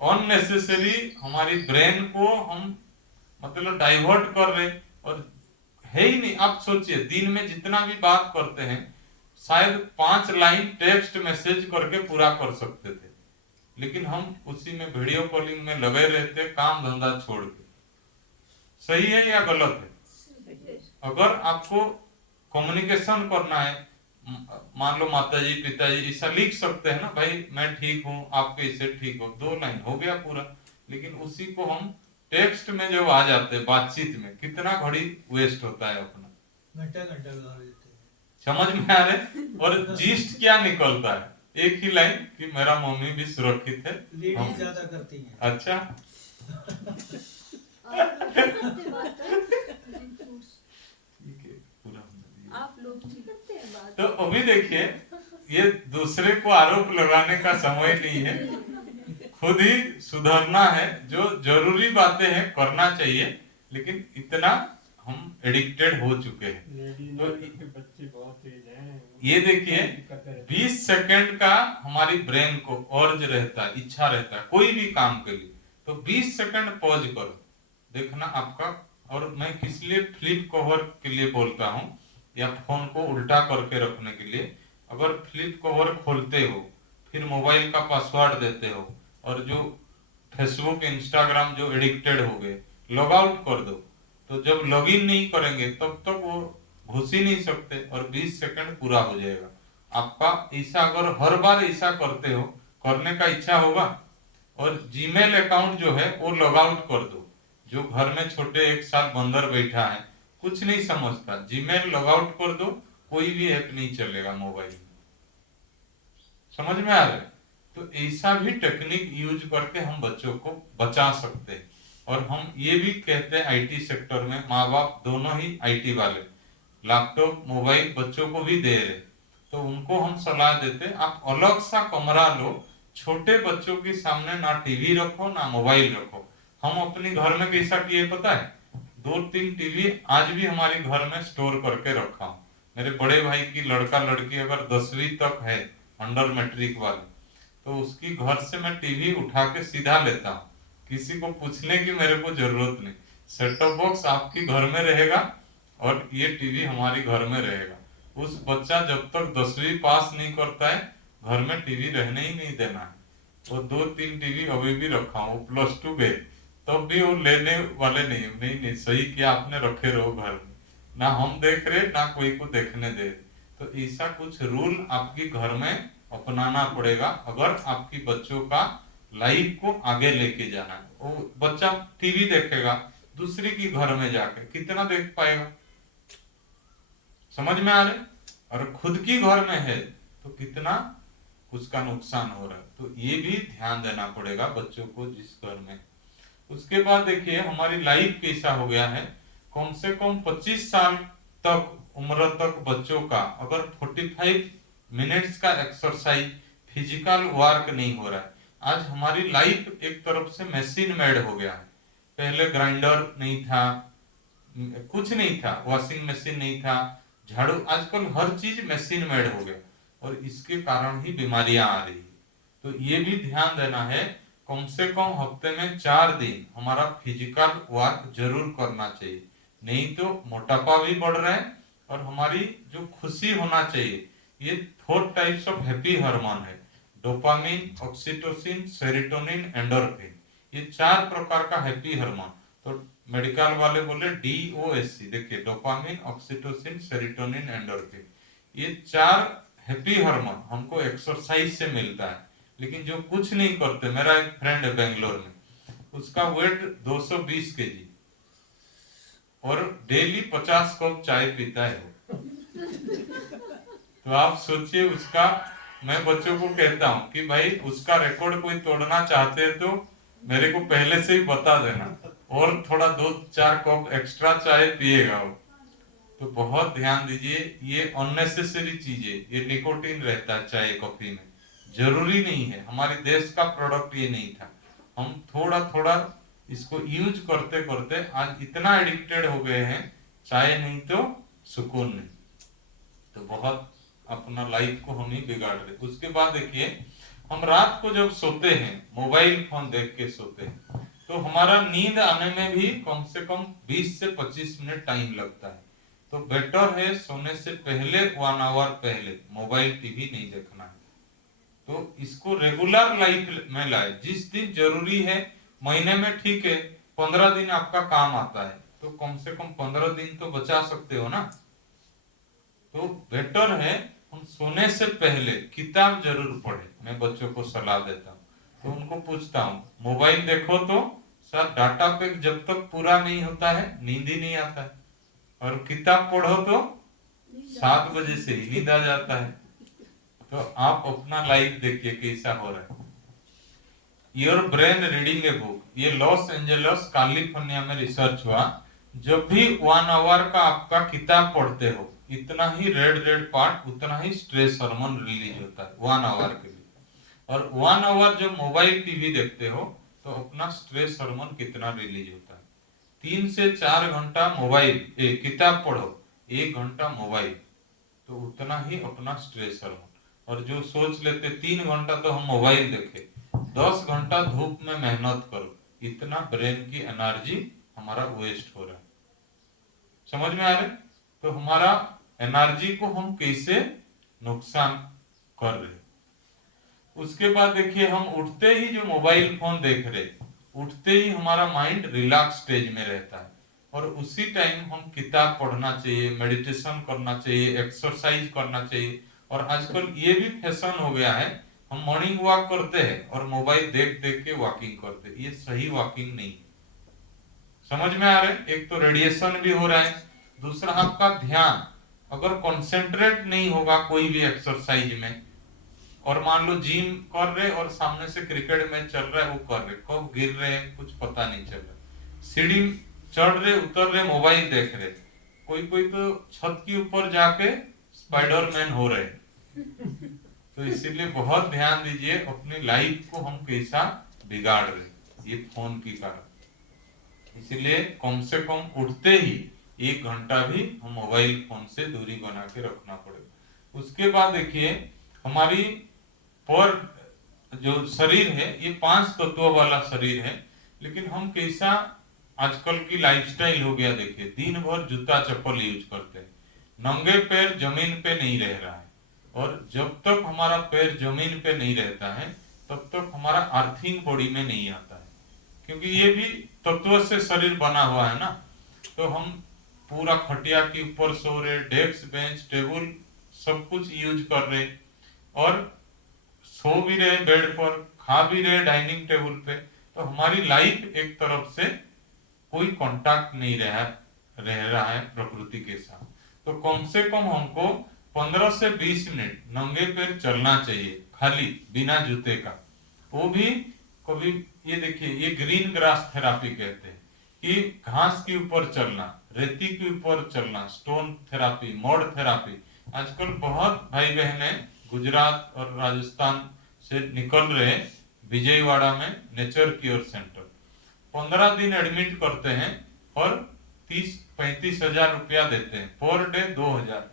अननेसेसरी हमारी ब्रेन को हम मतलब डाइवर्ट कर रहे, और है ही नहीं। आप सोचिए दिन में जितना भी बात करते हैं शायद 5 लाइन टेक्स्ट मैसेज करके पूरा कर सकते थे, लेकिन हम उसी में वीडियो कॉलिंग में लगे रहते, काम धंधा छोड़ के। सही है या गलत है? अगर आपको कम्युनिकेशन करना है, मान लो माताजी पिताजी ऐसा लिख सकते हैं ना, भाई मैं ठीक हूँ आप कैसे ठीक हो, 2 लाइन हो गया पूरा। लेकिन उसी को हम टेक्स्ट में जब आ जाते हैं बातचीत में, कितना घड़ी वेस्ट होता है अपना, घंटा घंटा लगा देते हैं। समझ में आ रहे? और जीस्ट क्या निकलता है, एक ही लाइन कि मेरा मम्मी भी सुरक्षित है। लेडीज ज्यादा करती हैं। अच्छा आप लोग करते हैं बात। तो अभी देखिए ये दूसरे को आरोप लगाने का समय नहीं है, खुद ही सुधरना है। जो जरूरी बातें हैं करना चाहिए, लेकिन इतना हम एडिक्टेड हो चुके हैं। तो बच्चे बहुत तेज हैं। ये देखिए 20 सेकंड का हमारी ब्रेन को अर्ज रहता है, इच्छा रहता है कोई भी काम के लिए, तो 20 सेकंड पॉज करो, देखना आपका। और मैं किस लिए फ्लिप कवर के लिए बोलता हूँ या फोन को उल्टा करके रखने के लिए, अगर फ्लिप कवर खोलते हो फिर मोबाइल का पासवर्ड देते हो और जो फेसबुक इंस्टाग्राम जो एडिक्टेड हो गए लॉग आउट कर दो, तो जब लॉग इन नहीं करेंगे तब तक वो घुस ही नहीं सकते और 20 सेकंड पूरा हो जाएगा आपका। ऐसा अगर हर बार ऐसा करते हो, करने का इच्छा होगा। और जीमेल अकाउंट जो है वो लॉग आउट कर दो। जो घर में छोटे 1 साल बंदर बैठा है, कुछ नहीं समझता, जीमेल लॉग आउट कर दो, कोई भी ऐप नहीं चलेगा मोबाइल में। समझ में आ रहा है? तो ऐसा भी टेक्निक यूज करके हम बच्चों को बचा सकते हैं। और हम ये भी कहते हैं आईटी सेक्टर में माँ बाप दोनों ही आईटी वाले लैपटॉप मोबाइल बच्चों को भी दे रहे, तो उनको हम सलाह देते आप अलग सा कमरा लो, छोटे बच्चों के सामने ना टीवी रखो ना मोबाइल रखो। हम अपने घर में कैसा किए पता है, 2-3 टीवी आज भी हमारे घर में स्टोर करके रखा हूँ। मेरे बड़े भाई की लड़का लड़की अगर 10वीं तक है, अंडर मैट्रिक वाले, तो उसकी घर से मैं टीवी उठा के सीधा लेता हूँ, किसी को पूछने की मेरे को जरूरत नहीं। सेट टॉप बॉक्स आपकी घर में रहेगा और ये टीवी हमारी घर में रहेगा। उस बच्चा जब तक 10वीं पास नहीं करता है, घर में टीवी रहने ही नहीं देना है। वो 2-3 टीवी अभी भी रखा हूँ, +2 गए तब भी वो लेने वाले नहीं। नहीं नहीं, सही किया आपने, रखे रहो घर में, ना हम देख रहे ना कोई को देखने दे। तो ऐसा कुछ रूल आपकी घर में अपनाना पड़ेगा अगर आपकी बच्चों का लाइफ को आगे लेके जाना है। वो बच्चा टीवी देखेगा दूसरी की घर में जाके, कितना देख पाएगा? समझ में आ रहे? और खुद की घर में है तो कितना उसका नुकसान हो रहा है। तो ये भी ध्यान देना पड़ेगा बच्चों को जिस घर में। उसके बाद देखिए हमारी लाइफ कैसा हो गया है, कम से कम 25 साल तक उम्र तक बच्चों का अगर 45 मिनट्स का एक्सरसाइज फिजिकल वर्क नहीं हो रहा है। आज हमारी लाइफ एक तरफ से मशीन मेड हो गया है। पहले ग्राइंडर नहीं था, कुछ नहीं था, वॉशिंग मशीन नहीं था, झाड़ू, आजकल हर चीज मशीन मेड हो गया और इसके कारण ही बीमारियां आ रही है। तो ये भी ध्यान देना है, कम से कम हफ्ते में 4 दिन हमारा फिजिकल वर्क जरूर करना चाहिए, नहीं तो मोटापा भी बढ़ रहा है। और हमारी जो खुशी होना चाहिए, ये 4 टाइप्स ऑफ हैप्पी हार्मोन है, डोपामिन, ऑक्सीटोसिन, सेरोटोनिन, एंडोर्फिन, ये 4 प्रकार का हैप्पी हार्मोन। तो मेडिकल वाले बोले DOSC, देखिए डोपामिन, ऑक्सीटोसिन, सेरोटोनिन, एंडोर्फिन, ये 4 हैप्पी हार्मोन हमको एक्सरसाइज से मिलता है। लेकिन जो कुछ नहीं करते, मेरा एक फ्रेंड है बेंगलोर में, उसका वेट 220 kg और डेली 50 कप चाय पीता है वो। तो आप सोचिए उसका, मैं बच्चों को कहता हूँ कि भाई उसका रिकॉर्ड कोई तोड़ना चाहते हैं तो मेरे को पहले से ही बता देना, और थोड़ा 2-4 कप एक्स्ट्रा चाय पिएगा वो। तो बहुत ध्यान दीजिए, ये अननेसेसरी चीजें, ये निकोटीन रहता है चाय कॉफी में, जरूरी नहीं है। हमारे देश का प्रोडक्ट ये नहीं था, हम थोड़ा थोड़ा इसको यूज करते करते आज इतना एडिक्टेड हो गए हैं, चाय नहीं तो सुकून नहीं। तो बहुत अपना लाइफ को हम ही बिगाड़ रहे। उसके बाद देखिए हम रात को जब सोते हैं मोबाइल फोन देख के सोते हैं, तो हमारा नींद आने में भी कम से कम 20 से 25 मिनट टाइम लगता है। तो बेटर है सोने से पहले 1 आवर पहले मोबाइल टीवी नहीं देखना है। तो इसको रेगुलर लाइफ में लाए, जिस दिन जरूरी है, महीने में ठीक है 15 दिन आपका काम आता है, तो कम से कम 15 दिन तो बचा सकते हो ना। तो बेटर है हम सोने से पहले किताब जरूर पढ़े। मैं बच्चों को सलाह देता हूँ, तो उनको पूछता हूँ मोबाइल देखो तो सर डाटा पैक जब तक पूरा नहीं होता है नींद ही नहीं आता है, और किताब पढ़ो तो 7 बजे से ही नींद आ जाता है। तो आप अपना लाइफ देखिए कैसा हो रहा है। Your brain reading a book, ये लॉस एंजल्स कैलिफोर्निया में रिसर्च हुआ, जब भी 1 आवर का आपका किताब पढ़ते हो, इतना ही रेड पार्ट, उतना ही स्ट्रेस हार्मोन रिलीज होता है 1 आवर के लिए। और 1 आवर जब मोबाइल टीवी देखते हो तो अपना स्ट्रेस हार्मोन कितना रिलीज होता है। 3 से 4 घंटा मोबाइल किताब पढ़ो, 1 घंटा मोबाइल, तो उतना ही अपना स्ट्रेस हार्मोन। और जो सोच लेते 3 घंटा तो हम मोबाइल देखे, 10 घंटा धूप में मेहनत करो, इतना ब्रेन की एनर्जी हमारा वेस्ट हो रहा है। समझ में आ रहा है? तो हमारा एनर्जी को हम कैसे नुकसान कर रहे। उसके बाद देखिए, हम उठते ही जो मोबाइल फोन देख रहे, उठते ही हमारा माइंड रिलैक्स स्टेज में रहता है, और उसी टाइम हम किताब पढ़ना चाहिए, मेडिटेशन करना चाहिए, एक्सरसाइज करना चाहिए। और आजकल ये भी फैशन हो गया है, हम मॉर्निंग वॉक करते हैं और मोबाइल देख देख के वॉकिंग करते हैं। ये सही वॉकिंग नहीं है। समझ में आ रहा है? एक तो रेडिएशन भी हो रहा है, दूसरा आपका ध्यान अगर कंसंट्रेट नहीं होगा कोई भी एक्सरसाइज में, और मान लो जिम कर रहे और सामने से क्रिकेट मैच चल रहा है, वो कर रहे, कब गिर रहे हैं कुछ पता नहीं चल रहा, सीढ़ी चढ़ रहे उतर रहे मोबाइल देख रहे, कोई कोई तो छत के ऊपर जाके स्पाइडरमैन हो रहे। तो इसीलिए बहुत ध्यान दीजिए अपनी लाइफ को हम कैसा बिगाड़ रहे ये फोन की कारण। इसीलिए कम से कम उठते ही 1 घंटा भी हम मोबाइल फोन से दूरी बना के रखना पड़ेगा। उसके बाद देखिए, हमारी पर जो शरीर है ये 5 तत्वों वाला शरीर है, लेकिन हम कैसा आजकल की लाइफस्टाइल हो गया, देखिए दिन भर जूता चप्पल यूज करते हैं, नंगे पैर जमीन पे नहीं रह रहा है। और जब तक हमारा पैर जमीन पे नहीं रहता है तब तक हमारा अर्थिंग बॉडी में नहीं आता है, क्योंकि ये भी तत्व से शरीर बना हुआ है ना। तो हम पूरा खटिया के ऊपर सो रहे, डेस्क बेंच टेबल सब कुछ यूज कर रहे, और सो भी रहे बेड पर, खा भी रहे डाइनिंग टेबल पे। तो हमारी लाइफ एक तरफ से कोई कांटेक्ट नहीं रह रहा है प्रकृति के साथ। तो कम से कम हमको 15 से 20 मिनट नंगे पैर चलना चाहिए, खाली बिना जूते का। वो भी कभी, ये देखिए ये ग्रीन ग्रास थेरापी कहते हैं, कि घास के ऊपर चलना, रेती के ऊपर चलना, स्टोन थेरापी, मड थेरापी। आजकल बहुत भाई बहने गुजरात और राजस्थान से निकल रहे विजयवाड़ा में नेचर क्योर सेंटर, 15 दिन एडमिट करते हैं और 30-35 हजार रुपया देते हैं पर डे, 2000।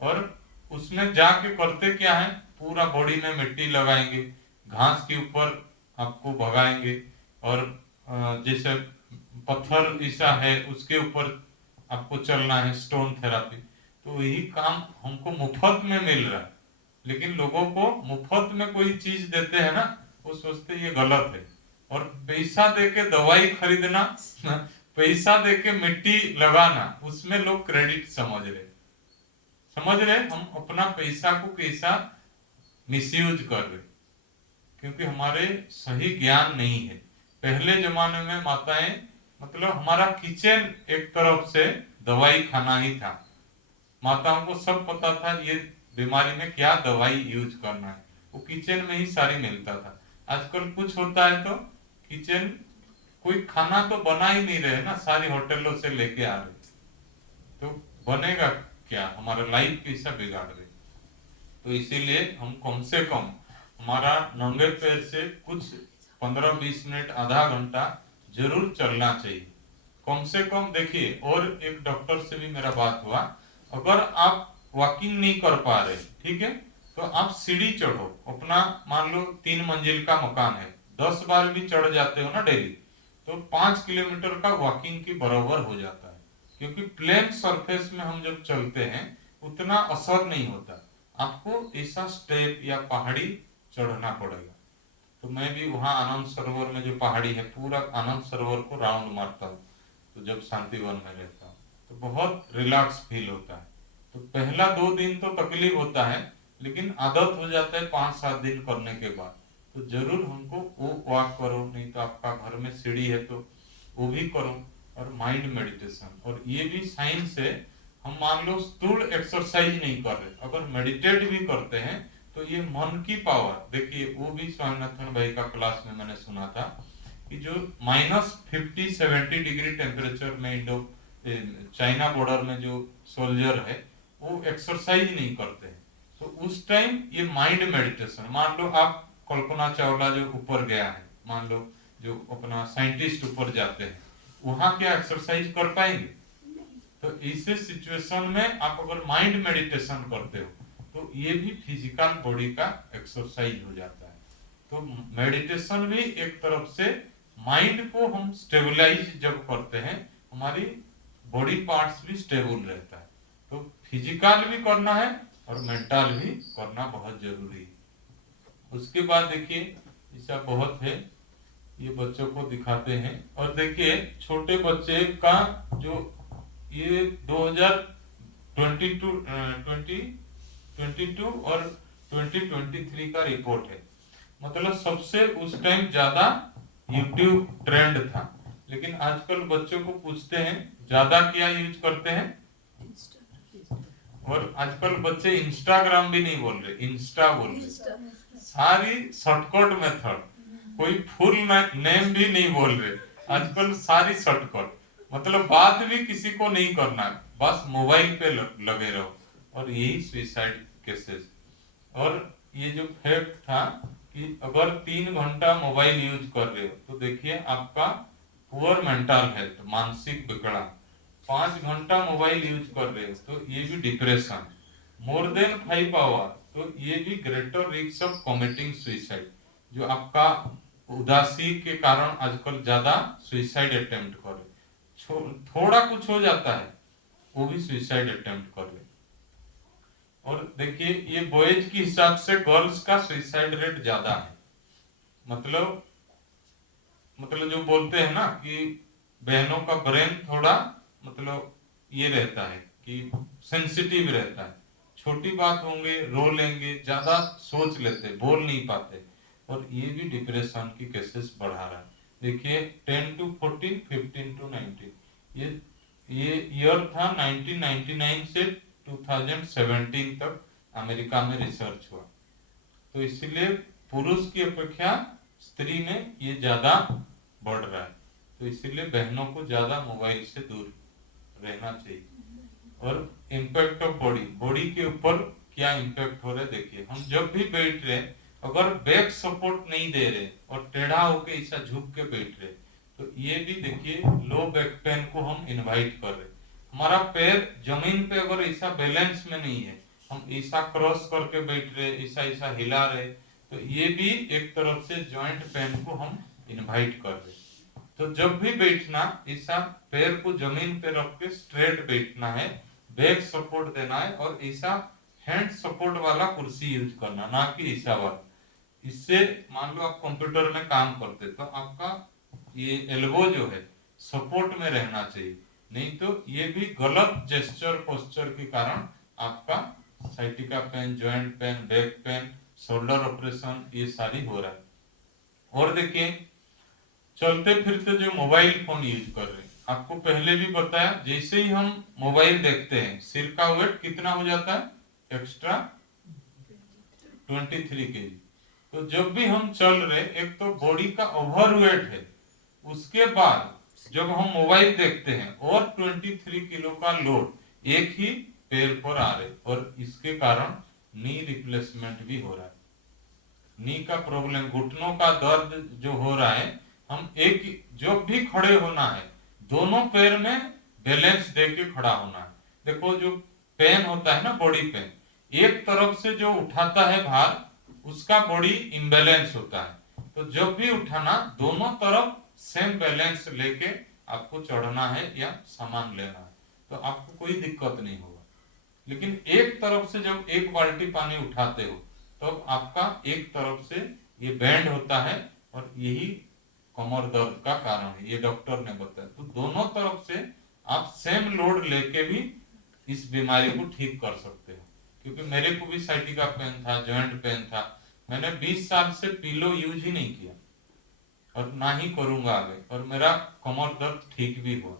और उसमें जाके करते क्या है, पूरा बॉडी में मिट्टी लगाएंगे, घास के ऊपर आपको भगाएंगे, और जैसे पत्थर ऐसा है उसके ऊपर आपको चलना है, स्टोन थेरापी। तो यही काम हमको मुफ्त में मिल रहा है, लेकिन लोगों को मुफ्त में कोई चीज देते हैं ना, वो सोचते ये गलत है। और पैसा देके दवाई खरीदना, पैसा देके मिट्टी लगाना, उसमें लोग क्रेडिट समझ रहे। हम अपना पैसा को कैसा मिसयूज कर रहे, क्योंकि हमारे सही ज्ञान नहीं है। पहले जमाने में माताएं, मतलब हमारा किचन एक तरफ से दवाई खाना ही था, माताओं को सब पता था ये बीमारी में क्या दवाई यूज करना है, वो किचन में ही सारी मिलता था। आजकल कुछ होता है तो किचन, कोई खाना तो बना ही नहीं रहे ना, सारी होटलों से लेके आ रहे, तो बनेगा क्या, हमारा लाइफ कैसा बिगाड़ रहे। तो इसीलिए हम कम से कम हमारा नंगे पैर से कुछ 15-20 मिनट, आधा घंटा जरूर चलना चाहिए कम से कम। देखिए, और एक डॉक्टर से भी मेरा बात हुआ, अगर आप वॉकिंग नहीं कर पा रहे, ठीक है, तो आप सीढ़ी चढ़ो अपना, मान लो 3 मंजिल का मकान है, 10 बार भी चढ़ जाते हो ना डेली, तो 5 किलोमीटर का वॉकिंग की बराबर हो जाता है। क्योंकि प्लेन सरफेस में हम जब चलते हैं उतना असर नहीं होता, आपको ऐसा स्टेप या पहाड़ी चढ़ना पड़ेगा। तो मैं भी वहाँ आनंद सरोवर में जो पहाड़ी है, पूरा आनंद सरोवर को राउंड मारता हूँ, तो जब शांतिवन में रहता हूँ तो बहुत रिलैक्स फील होता है। तो पहला 2 दिन तो तकलीफ होता है, लेकिन आदत हो जाता है 5-7 दिन करने के बाद। तो जरूर हमको वो वॉक करो, नहीं तो आपका घर में सीढ़ी है तो वो भी करो, और माइंड मेडिटेशन। और ये भी साइंस है, हम मान लो स्थूल एक्सरसाइज नहीं कर रहे, अगर मेडिटेट भी करते हैं तो ये मन की पावर, देखिए वो भी स्वामीनाथन भाई का क्लास में मैंने सुना था कि जो -50-70 डिग्री टेम्परेचर में इंडो चाइना बॉर्डर में जो सोल्जर है वो एक्सरसाइज नहीं करते हैं, तो उस टाइम ये माइंड मेडिटेशन, मान लो आप कल्पना चावला जो ऊपर गया है, मान लो जो अपना साइंटिस्ट ऊपर जाते हैं, वहां क्या एक्सरसाइज कर पाएंगे? तो ऐसे सिचुएशन में आप अगर माइंड मेडिटेशन करते हो तो ये भी फिजिकल बॉडी का एक्सरसाइज हो जाता है। तो मेडिटेशन भी एक तरफ से माइंड को हम स्टेबलाइज जब करते हैं, हमारी बॉडी पार्ट्स भी स्टेबल रहता है। तो फिजिकल भी करना है और मेंटल भी करना बहुत जरूरी है। उसके बाद देखिए ऐसा बहुत है, ये बच्चों को दिखाते हैं। और देखिए छोटे बच्चे का जो ये 2022 2022 और 2023 का रिपोर्ट है। मतलब सबसे उस टाइम ज्यादा यूट्यूब ट्रेंड था, लेकिन आजकल बच्चों को पूछते हैं ज्यादा क्या यूज करते हैं, और आजकल बच्चे इंस्टाग्राम भी नहीं बोल रहे, इंस्टा बोल रहे। सारी शॉर्टकट मेथड, कोई फुल नेम भी नहीं बोल रहे, आजकल सारी शॉर्टकट। मतलब बात भी किसी को नहीं करना, बस मोबाइल पे लगे रहो, और यही सुसाइड केसेस। और ये जो फैक्ट था कि अगर 3 घंटा मोबाइल यूज कर रहे हो तो देखिए आपका पुअर मेंटल हेल्थ, मानसिक विकलांग। 5 घंटा मोबाइल यूज कर रहे हो तो ये भी डिप्रेशन। मोर देन 5 आवर तो ये भी greater risk of committing suicide. जो आपका उदासी के कारण आजकल ज्यादा सुसाइड अटेम्प्ट करे, थोड़ा कुछ हो जाता है वो भी सुसाइड अटेम्प्ट कर ले। और देखिए ये बॉयज के हिसाब से गर्ल्स का सुसाइड रेट ज्यादा है। मतलब जो बोलते हैं ना कि बहनों का ब्रेन थोड़ा मतलब ये रहता है कि सेंसिटिव रहता है, छोटी बात होंगे रो लेंगे, ज्यादा सोच लेते, बोल नहीं पाते, और ये भी डिप्रेशन की केसेस बढ़ा रहा है। देखिए 10 to 14, 15 to 19, ये ईयर था 1999 से 2017 तक अमेरिका में रिसर्च हुआ। तो इसलिए पुरुष की अपेक्षा स्त्री में ये ज्यादा बढ़ रहा है। तो इसीलिए बहनों को ज्यादा मोबाइल से दूर रहना चाहिए। और इम्पैक्ट ऑफ बॉडी के ऊपर क्या इम्पैक्ट हो रहा है, देखिए हम जब भी बैठ रहे, अगर बैक सपोर्ट नहीं दे रहे और टेढ़ा होके ऐसा झुक के बैठ रहे, तो ये भी देखिए लो बैक पेन को हम इनवाइट कर रहे। हमारा पैर जमीन पे अगर ऐसा बैलेंस में नहीं है, हम ऐसा क्रॉस करके बैठ रहे, ऐसा ऐसा हिला रहे, तो ये भी एक तरफ से जॉइंट पेन को हम इनवाइट कर रहे। तो जब भी बैठना ऐसा पैर को जमीन पे रख के स्ट्रेट बैठना है, बैक सपोर्ट देना है, और ऐसा हैंड सपोर्ट वाला कुर्सी यूज करना, ना कि ऐसा वाला। इससे मान लो आप कंप्यूटर में काम करते तो आपका ये एल्बो जो है सपोर्ट में रहना चाहिए, नहीं तो ये भी गलत जेस्चर पोस्चर के कारण आपका sciatica pain, joint pain, back pain, shoulder operation ये सारी हो रहा है। और देखिए चलते फिरते जो मोबाइल फोन यूज कर रहे हैं, आपको पहले भी बताया, जैसे ही हम मोबाइल देखते हैं सिर का वेट कितना हो जाता है एक्स्ट्रा 23 kg। तो जब भी हम चल रहे, एक तो बॉडी का ओवरवेट है, उसके बाद जब हम मोबाइल देखते हैं और 23 किलो का लोड एक ही पैर पर आ रहे, और इसके कारण नी रिप्लेसमेंट भी हो रहा है। नी का प्रॉब्लम, घुटनों का दर्द जो हो रहा है, हम एक जब भी खड़े होना है दोनों पैर में बैलेंस देके खड़ा होना है। देखो जो पेन होता है ना, बॉडी पेन, एक तरफ से जो उठाता है भार उसका बॉडी इम्बैलेंस होता है। तो जब भी उठाना दोनों तरफ सेम बैलेंस लेके आपको चढ़ना है या सामान लेना है, तो आपको कोई दिक्कत नहीं होगा। लेकिन एक तरफ से जब एक बाल्टी पानी उठाते हो तो आपका एक तरफ से ये बैंड होता है, और यही कमर दर्द का कारण है, ये डॉक्टर ने बताया। तो दोनों तरफ से आप सेम लोड लेके भी इस बीमारी को ठीक कर सकते हो। क्योंकि मेरे को भी साइटिका पेन था, जॉइंट पेन था, मैंने 20 साल से पिलो यूज ही नहीं किया और ना ही करूंगा आगे, और मेरा कमर दर्द ठीक भी हुआ।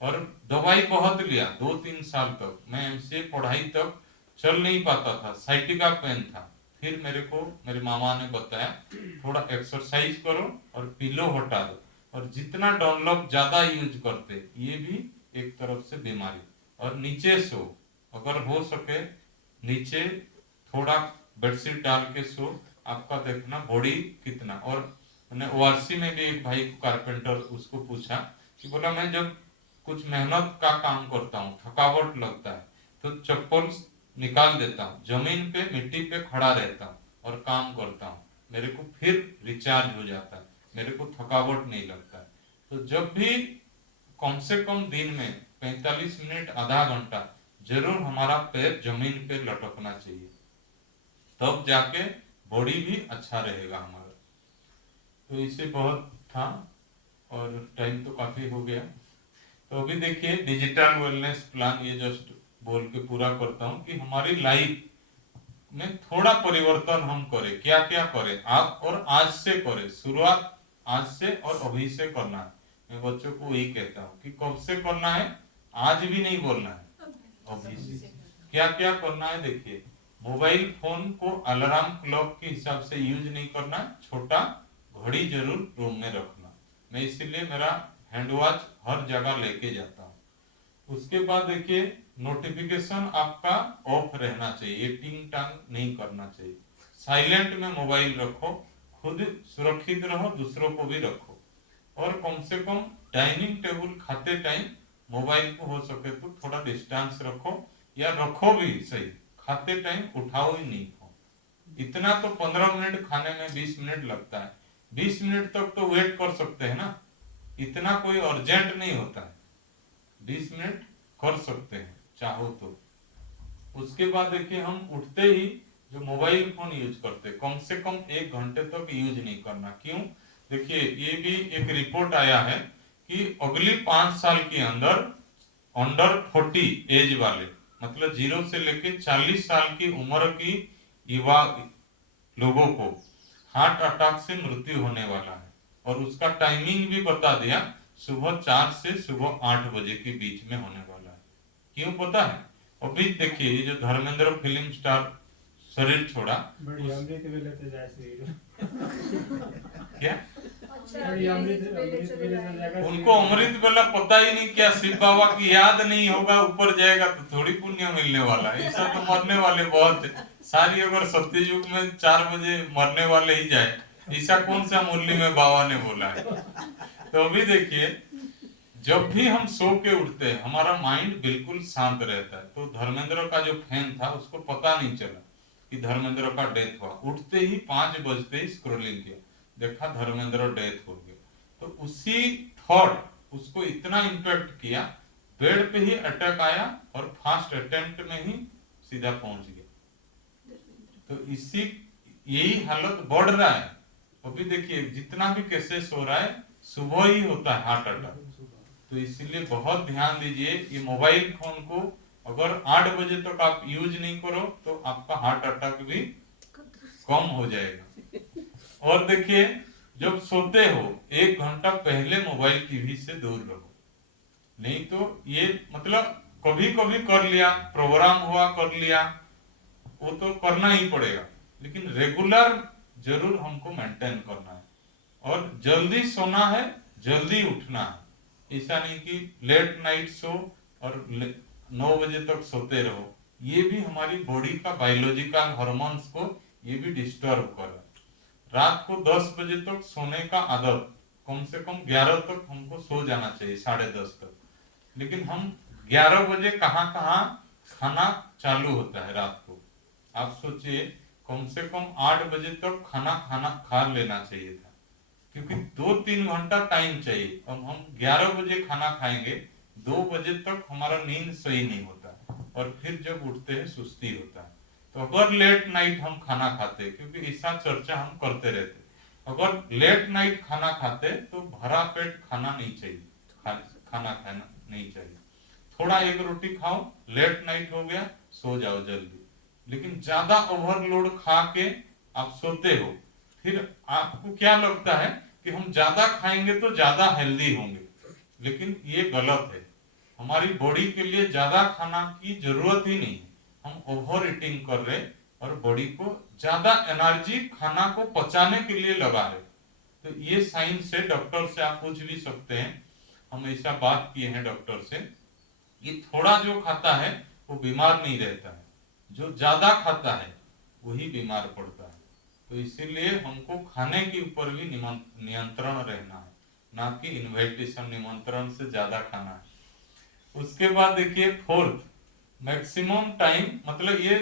और दवाई बहुत लिया, 2-3 साल तक मैं एमसीए पढ़ाई तक चल नहीं पाता था, साइटिका पेन था। फिर मेरे को मेरे मामा ने बताया थोड़ा एक्सरसाइज करो और पिलो हटा दो, और जितना डॉनलॉप ज्यादा यूज करते, ये भी एक तरफ से बीमारी। और नीचे सो, अगर हो सके नीचे थोड़ा बेडशीट डाल के सो, आपका देखना बॉडी कितना। और मैंने ओआरसी में भी एक भाई को कारपेंटर, उसको पूछा कि बोला मैं जब कुछ मेहनत का काम करता हूँ, थकावट लगता है, तो चप्पल निकाल देता हूँ, जमीन पे मिट्टी पे खड़ा रहता हूँ और काम करता हूँ, मेरे को फिर रिचार्ज हो जाता है। मेरे को थकावट नहीं लगता है। तो जब भी कम से कम दिन में 45 मिनट आधा घंटा जरूर हमारा पैर जमीन पे लटकना चाहिए, तब जाके बॉडी भी अच्छा रहेगा हमारा। तो इससे बहुत था, और टाइम तो काफी हो गया। तो अभी देखिए डिजिटल वेलनेस प्लान, ये जस्ट बोल के पूरा करता हूँ कि हमारी लाइफ में थोड़ा परिवर्तन हम करें। क्या क्या करें आप, और आज से करें, शुरुआत आज से और अभी से करना है। मैं बच्चों को यही कहता हूँ कि कब से करना है, आज भी नहीं बोलना है, अभी से। क्या क्या करना है देखिए, मोबाइल फोन को अलार्म क्लॉक के हिसाब से यूज नहीं करना, छोटा घड़ी जरूर रूम में रखना। मैं इसीलिए मेरा हैंड वॉच हर जगह लेके जाता हूँ। उसके बाद देखिए नोटिफिकेशन आपका ऑफ रहना चाहिए, टिंग टांग नहीं करना चाहिए। साइलेंट में मोबाइल रखो, खुद सुरक्षित रहो, दूसरों को भी रखो। और कम से कम डाइनिंग टेबल खाते टाइम मोबाइल को हो सके तो थोड़ा डिस्टेंस रखो, या रखो भी सही, खाते टाइम उठाओ ही नहीं फोन। इतना तो 15 मिनट खाने में 20 मिनट लगता है, 20 मिनट तक तो वेट कर सकते हैं ना, इतना कोई अर्जेंट नहीं होता है, 20 मिनट कर सकते हैं चाहो तो। उसके बाद देखिए हम उठते ही जो मोबाइल फोन यूज करते कम से कम 1 घंटे तक यूज नहीं करना। क्यों? देखिए ये भी एक रिपोर्ट आया है कि अगली 5 साल के अंदर अंडर 40 एज वाले, मतलब 0 से लेके 40 साल की उम्र की युवा लोगों को हार्ट अटैक से मृत्यु होने वाला है। और उसका टाइमिंग भी बता दिया, सुबह 4 से सुबह 8 बजे के बीच में होने वाला है। क्यों पता है? अभी देखिए ये जो धर्मेंद्र फिल्म स्टार शरीर छोड़ा, बड़ी अमृत वेले ते जायसी क्या बड़ी अमृत अमृत वेले ते जाएगा। उनको अमृत वेला पता ही नहीं, क्या शिव बाबा की याद नहीं होगा, ऊपर जाएगा तो थोड़ी पुण्य मिलने वाला है। ऐसा तो मरने वाले बहुत है सारी, अगर सत्य युग में 4 बजे मरने वाले ही जाए, ऐसा कौन सा मुरली में बाबा ने बोला है। तो अभी देखिए जब भी हम सो के उठते हैं हमारा माइंड बिल्कुल शांत रहता है। तो धर्मेंद्र का जो फैन था उसको पता नहीं चला कि धर्मेंद्र का डेथ हुआ, उठते ही 5 बजते ही स्क्रोलिंग किया, देखा धर्मेंद्र डेथ हो गया। तो उसी थॉट उसको इतना इम्पैक्ट किया, बेड पे ही अटैक आया और फर्स्ट अटेम्प्ट में ही सीधा पहुंच गया। तो इसी यही हालत बढ़ रहा है। अभी देखिए जितना भी केसेस हो रहा है सुबह ही होता है हार्ट अटैक। तो इसीलिए बहुत ध्यान दीजिए, ये मोबाइल फोन को अगर 8 बजे तक आप यूज नहीं करो तो आपका हार्ट अटैक भी कम हो जाएगा। और देखिए जब सोते हो 1 घंटा पहले मोबाइल टीवी से दूर रहो, नहीं तो ये मतलब कभी कभी कर लिया, प्रोग्राम हुआ कर लिया, वो तो करना ही पड़ेगा, लेकिन रेगुलर जरूर हमको मेंटेन करना है। और जल्दी सोना है, जल्दी उठना है। ऐसा नहीं कि लेट नाइट सो और 9 बजे तक सोते रहो, ये भी हमारी बॉडी का बायोलॉजिकल हार्मोन्स को ये भी डिस्टर्ब कर रहा है। रात को 10 बजे तक सोने का आदत, कम से कम 11 तक हमको सो जाना चाहिए, 10:30 तक। लेकिन हम 11 बजे कहाँ कहाँ खाना चालू होता है रात को। आप सोचिए कम से कम 8 बजे तक खाना खाना खा लेना चाहिए था, क्योंकि 2-3 घंटा टाइम चाहिए। अब हम 11 बजे खाना खाएंगे, 2 बजे तक हमारा नींद सही नहीं होता, और फिर जब उठते हैं सुस्ती होता है। तो अगर लेट नाइट हम खाना खाते, क्योंकि ऐसा चर्चा हम करते रहते, अगर लेट नाइट खाना खाते तो भरा पेट खाना नहीं चाहिए, खाना खाना नहीं चाहिए। थोड़ा 1 रोटी खाओ, लेट नाइट हो गया, सो जाओ जल्दी। लेकिन ज्यादा ओवरलोड खा के आप सोते हो, फिर आपको क्या लगता है कि हम ज्यादा खाएंगे तो ज्यादा हेल्दी होंगे, लेकिन ये गलत है। हमारी बॉडी के लिए ज्यादा खाना की जरूरत ही नहीं, हम ओवर ईटिंग कर रहे और बॉडी को ज्यादा एनर्जी खाना को पचाने के लिए लगा रहे। तो ये साइंस है, डॉक्टर से आप पूछ भी सकते हैं, हम ऐसा बात किए हैं डॉक्टर से, ये थोड़ा जो खाता है वो बीमार नहीं रहता है, जो ज्यादा खाता है वही बीमार पड़ता है। तो इसीलिए हमको खाने के ऊपर भी नियंत्रण रहना है, ना कि इन्विटेशन निमंत्रण से ज्यादा खाना है। उसके बाद देखिए 4th मैक्सिमम टाइम, मतलब ये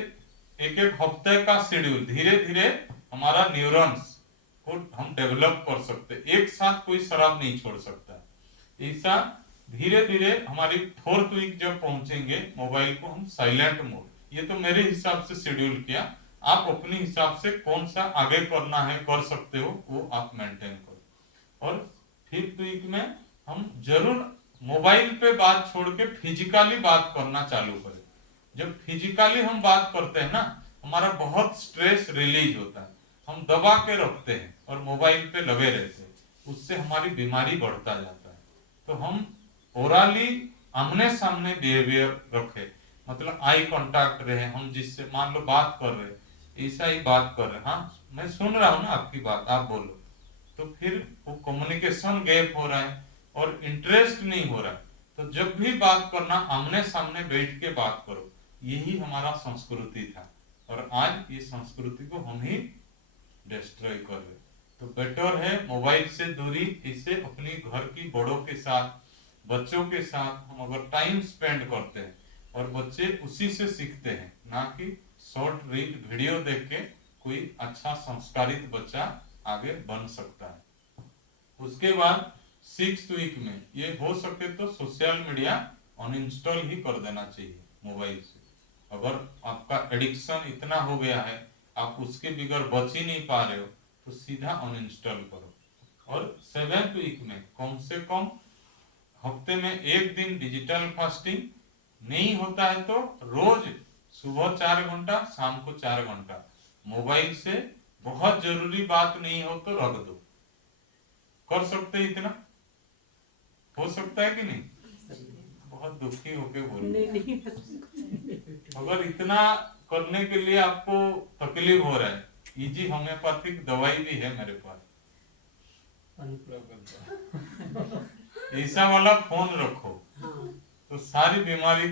एक हफ्ते का शेड्यूल, धीरे धीरे हमारा न्यूरॉन्स को हम डेवलप कर सकते हैं। एक साथ कोई शराब नहीं छोड़ सकता। ऐसा धीरे धीरे हमारी 4th वीक जब पहुंचेंगे, मोबाइल को हम साइलेंट मोड, ये तो मेरे हिसाब से शेड्यूल किया, आप अपने हिसाब से कौन सा आगे करना है कर सकते हो, वो आप मेंटेन करो। और 5th वीक में हम जरूर मोबाइल पे बात छोड़ के फिजिकली बात करना चालू करें। जब फिजिकली हम बात करते हैं ना, हमारा बहुत स्ट्रेस रिलीज होता है, हम दबा के रखते हैं और मोबाइल पे लगे रहते हैं, उससे हमारी बीमारी बढ़ता जाता है। तो हम ओरली आमने सामने बिहेवियर रखे, मतलब आई कांटेक्ट रहे, हम जिससे मान लो बात कर रहे ऐसा ही बात कर रहे, हाँ मैं सुन रहा हूँ ना आपकी बात, आप बोलो, तो फिर वो कम्युनिकेशन गैप हो रहा है और इंटरेस्ट नहीं हो रहा है। तो जब भी बात करना आमने सामने बैठ के बात करो, यही हमारा संस्कृति था और आज ये संस्कृति को हम ही डिस्ट्रॉय कर रहे। तो बेटर है मोबाइल से दूरी, इसे अपनी घर की बड़ों के साथ, बच्चों के साथ हम अगर टाइम स्पेंड करते हैं और बच्चे उसी से सीखते हैं, ना कि शॉर्ट रील वीडियो देख के कोई अच्छा संस्कारित बच्चा आगे बन सकता है। उसके बाद 6th वीक में ये हो सके तो सोशल मीडिया अनइंस्टॉल ही कर देना चाहिए मोबाइल से। अगर आपका एडिक्शन इतना हो गया है, आप उसके बिगड़ बच ही नहीं पा रहे हो, तो सीधा अनइंस्टॉल करो। और 7th वीक में कम से कम हफ्ते में 1 दिन डिजिटल फास्टिंग, नहीं होता है तो रोज सुबह 4 घंटा, शाम को 4 घंटा मोबाइल से, बहुत जरूरी बात नहीं हो तो रख दो। कर सकते इतना? हो सकता है कि नहीं? बहुत दुखी होके बोल, अगर इतना करने के लिए आपको तकलीफ हो रहा है, इजी होम्योपैथिक दवाई भी है मेरे पास, ऐसा वाला फोन रखो तो सारी बीमारी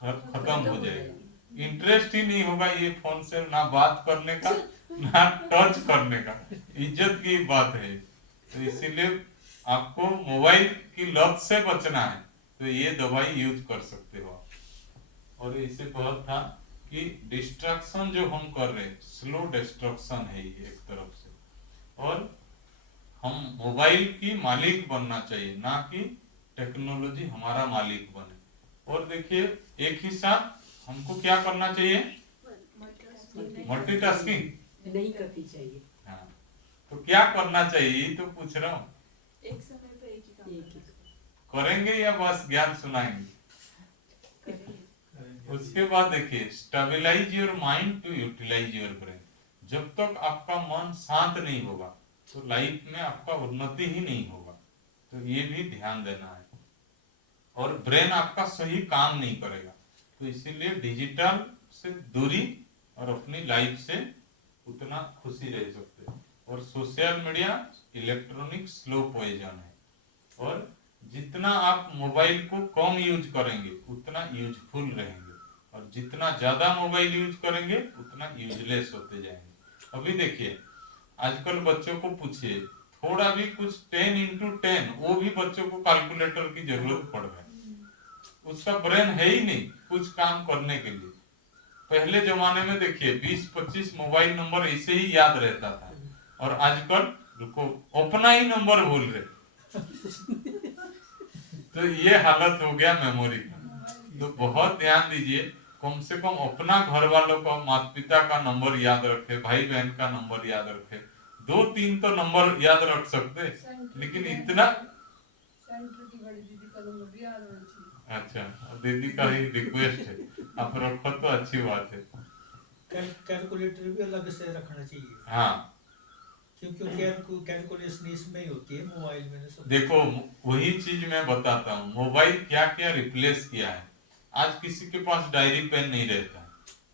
खत्म हो जाएगी। इंटरेस्ट ही नहीं होगा ये फोन से, ना बात करने का ना टच करने का, इज्जत की बात है। तो इसीलिए आपको मोबाइल की लत से बचना है तो ये दवाई यूज कर सकते हो आप। और इससे बहुत था कि डिस्ट्रक्शन जो हम कर रहे हैं, स्लो डिस्ट्रक्शन है ये एक तरफ से, और हम मोबाइल की मालिक बनना चाहिए, ना कि टेक्नोलॉजी हमारा मालिक बने। और देखिए एक ही साथ हमको क्या करना चाहिए, मल्टीटास्किंग नहीं करनी चाहिए। हाँ, तो क्या करना चाहिए तो पूछ रहा हूँ, एक समय पे एक ही काम एक ही। करेंगे या बस ज्ञान सुनाएंगे? करेंगे। उसके बाद देखिए, stabilize your mind to utilize your brain. जब तक आपका मन शांत नहीं होगा तो लाइफ में आपका उन्नति ही नहीं होगा, तो ये भी ध्यान देना है। और ब्रेन आपका सही काम नहीं करेगा, तो इसीलिए डिजिटल से दूरी और अपनी लाइफ से उतना खुशी रह सकते हैं। और social media electronic slow poison है, और जितना आप मोबाइल को कम यूज करेंगे उतना यूजफुल रहेंगे, और जितना ज्यादा मोबाइल यूज करेंगे उतना यूजलेस होते जाएंगे। अभी देखिए आजकल बच्चों को पूछिए, थोड़ा भी कुछ 10x10, वो भी बच्चों को कैलकुलेटर की जरूरत पड़ रहा है, उसका ब्रेन है ही नहीं कुछ काम करने के लिए। पहले जमाने में देखिए 20-25 मोबाइल नंबर ऐसे ही याद रहता था, और आजकल रुको अपना ही नंबर भूल रहे। तो ये हालत हो गया मेमोरी का। तो बहुत ध्यान दीजिए, कम से कम अपना घर वालों का, माता पिता का नंबर याद रखे, भाई बहन का नंबर याद रखे, 2-3 तो नंबर याद रख सकते, लेकिन इतना। अच्छा, दीदी का ही रिक्वेस्ट है, आप रखो तो अच्छी बात है। कैलकुलेटर भी अलग से रखना चाहिए, हाँ क्योंकि कैलकुलेशन इसमें ही होती है, मोबाइल में ना सब। देखो वही चीज मैं बताता हूँ, मोबाइल क्या क्या रिप्लेस किया है। आज किसी के पास डायरी पेन नहीं रहता,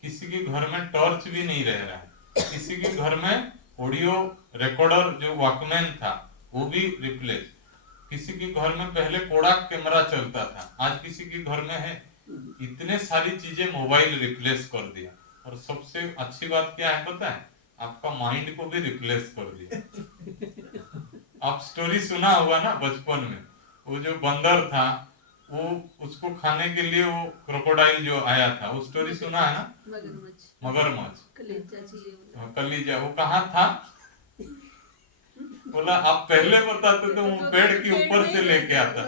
किसी के घर में टॉर्च भी नहीं रह रहा है, किसी के घर में ऑडियो रिकॉर्डर जो वॉकमैन था वो भी रिप्लेस, किसी के घर में पहले कोडाक कैमरा चलता था, आज किसी के घर में है। इतने सारी चीजें मोबाइल रिप्लेस कर दिया। और सबसे अच्छी बात क्या है पता है, आपका माइंड को भी रिप्लेस कर दिया। आप स्टोरी सुना होगा ना बचपन में, वो जो बंदर था, वो उसको खाने के लिए वो क्रोकोडाइल जो आया था, वो स्टोरी सुना है ना, मगरमच्छ, मगरमच्छ, कलेजा चाहिए। कलीजा, वो कहाँ था? बोला आप पहले बताते तो मैं पेड़ के ऊपर से लेके आता।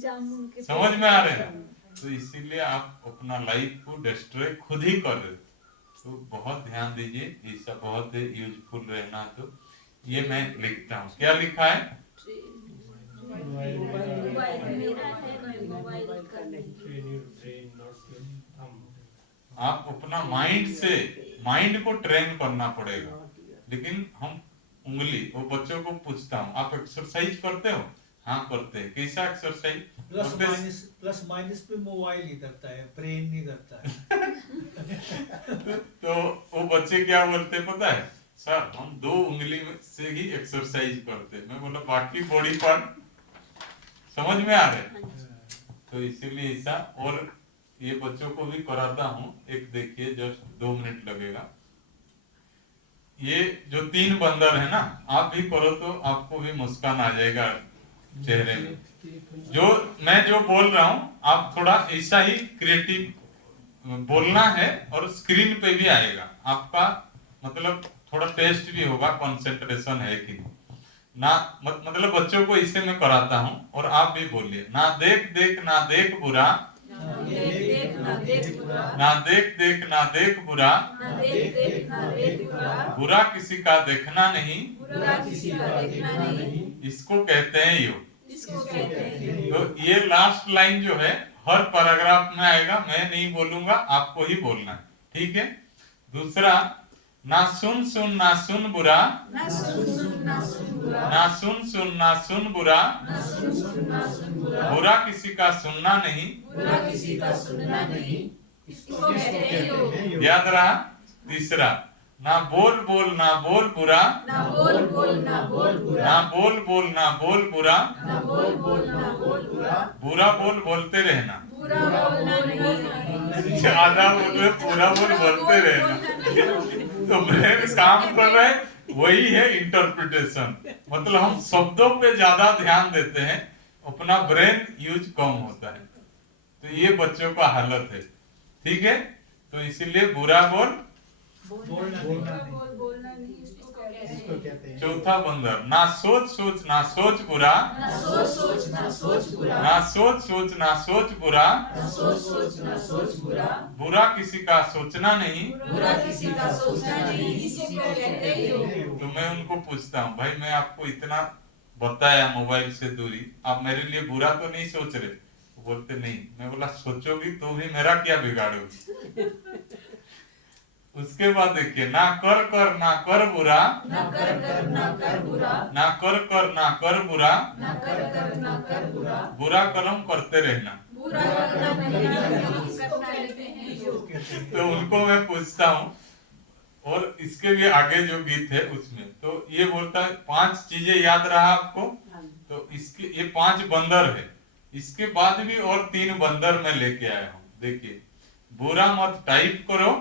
जामुन के समझ में आ रहे हैं? तो इसीलिए आप अपना लाइफ को डिस्ट्रॉय खुद ही कर रहे हो। तो बहुत ध्यान दीजिए, ये सब बहुत यूजफुल रहना। तो ये मैं लिखता हूँ, क्या लिखा है? मोबाइल मेरा है, मैं मोबाइल कर Train your brain not to आप अपना माइंड को ट्रेन करना पड़ेगा। लेकिन हम उंगली, वो बच्चों को पूछता हूँ आप एक्सरसाइज करते हो? हाँ करते हैं। कैसा एक्सरसाइज? प्लस माइनस पे मोबाइल ही करता है, ब्रेन नहीं करता है। तो वो बच्चे क्या बोलते हैं पता है? सर हम 2 उंगली से ही एक्सरसाइज करते हैं। मैं बोला बाकी बॉडी पार्ट समझ में आ रहे? तो इसीलिए ऐसा। और ये बच्चों को भी कराता हूँ। एक देखिए, जस्ट 2 मिनट लगेगा। ये जो 3 बंदर है ना, आप भी करो तो आपको भी मुस्कान आ जाएगा चेहरे में। जो मैं जो बोल रहा हूँ आप थोड़ा ऐसा ही क्रिएटिव बोलना है, और स्क्रीन पे भी आएगा आपका, मतलब थोड़ा टेस्ट भी होगा कंसंट्रेशन है कि ना। मतलब बच्चों को इसे मैं कराता हूँ, और आप भी बोलिए, ना देख देख ना देख बुरा, ना देख ना देख बुरा, ना देख देख ना देख बुरा, ना देख देख ना देख बुरा, बुरा किसी का देखना नहीं, बुरा किसी का देखना नहीं, इसको कहते हैं योग। इसको कहते हैं योग। तो ये लास्ट लाइन जो है हर पैराग्राफ में आएगा, मैं नहीं बोलूंगा, आपको ही बोलना है, ठीक है? दूसरा, ना सुन सुन ना सुन बुरा, ना सुन सुन ना सुन बुरा, ना सुन सुन ना सुन बुरा, ना सुन सुन ना सुन बुरा, बुरा किसी का सुनना नहीं, बुरा किसी का सुनना नहीं, इसको कहते हैं योग। याद रहा? तीसरा, ना बोल बोल ना बोल बुरा, ना बोल बोल ना बोल बुरा, ना बोल बोल ना बोल बुरा, ना बोल बोल ना बोल बुरा, बुरा बोल बोलते रहना। बुरा बोलना नहीं, ज्यादा बोल रहे, पूरा बोल बोलते रहना। तो ब्रेन काम कर रहा है, वही है इंटरप्रिटेशन। मतलब हम शब्दों पे ज्यादा ध्यान देते हैं, अपना ब्रेन यूज कम होता है। तो ये बच्चों का हालत है, ठीक है? तो इसीलिए बुरा बोल बोलना बोलना नहीं, इसको कहते हैं। चौथा बंदर, ना सोच सोच ना सोच बुरा, ना सोच सोच ना सोच बुरा, ना सोच सोच ना सोच बुरा, ना सोच सोच ना सोच बुरा, बुरा किसी का सोचना नहीं। बुरा किसी का सोचना नहीं, इसको कहते हैं योग। तो मैं उनको पूछता हूँ, भाई मैं आपको इतना बताया मोबाइल से दूरी, आप मेरे लिए बुरा तो नहीं सोच रहे? बोलते नहीं। मैं बोला सोचोगी तो भी मेरा क्या बिगाड़ोगी? उसके बाद देखिए, ना कर कर ना कर बुरा, ना कर कर ना कर बुरा, ना कर कर ना कर बुरा, ना कर कर ना कर बुरा, बुरा कर्म करते रहना। बुरा करना नहीं, इसको कहते हैं योग। तो उनको मैं पूछता हूँ, और इसके भी आगे जो गीत है उसमें तो ये बोलता है 5 चीजें याद रहा आपको? तो इसके ये 5 बंदर है। इसके बाद भी और 3 बंदर मैं लेके आया हूँ। देखिए, बुरा मत टाइप करो,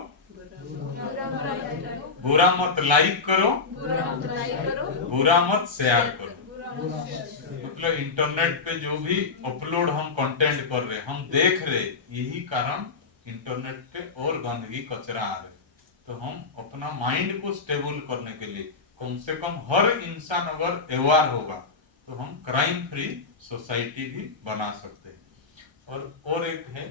बुरा मत करो, बुरा मत लाइक करो, बुरा मत लाइक करो, बुरा मत शेयर करो। बुरा मत शेयर मतलब इंटरनेट पे जो भी अपलोड हम कंटेंट कर रहे, हम देख रहे, यही कारण इंटरनेट पे और गंदगी कचरा आ रहे। तो हम अपना माइंड को स्टेबल करने के लिए कम से कम हर इंसान अगर अवेयर होगा तो हम क्राइम फ्री सोसाइटी भी बना सकते हैं। और एक है,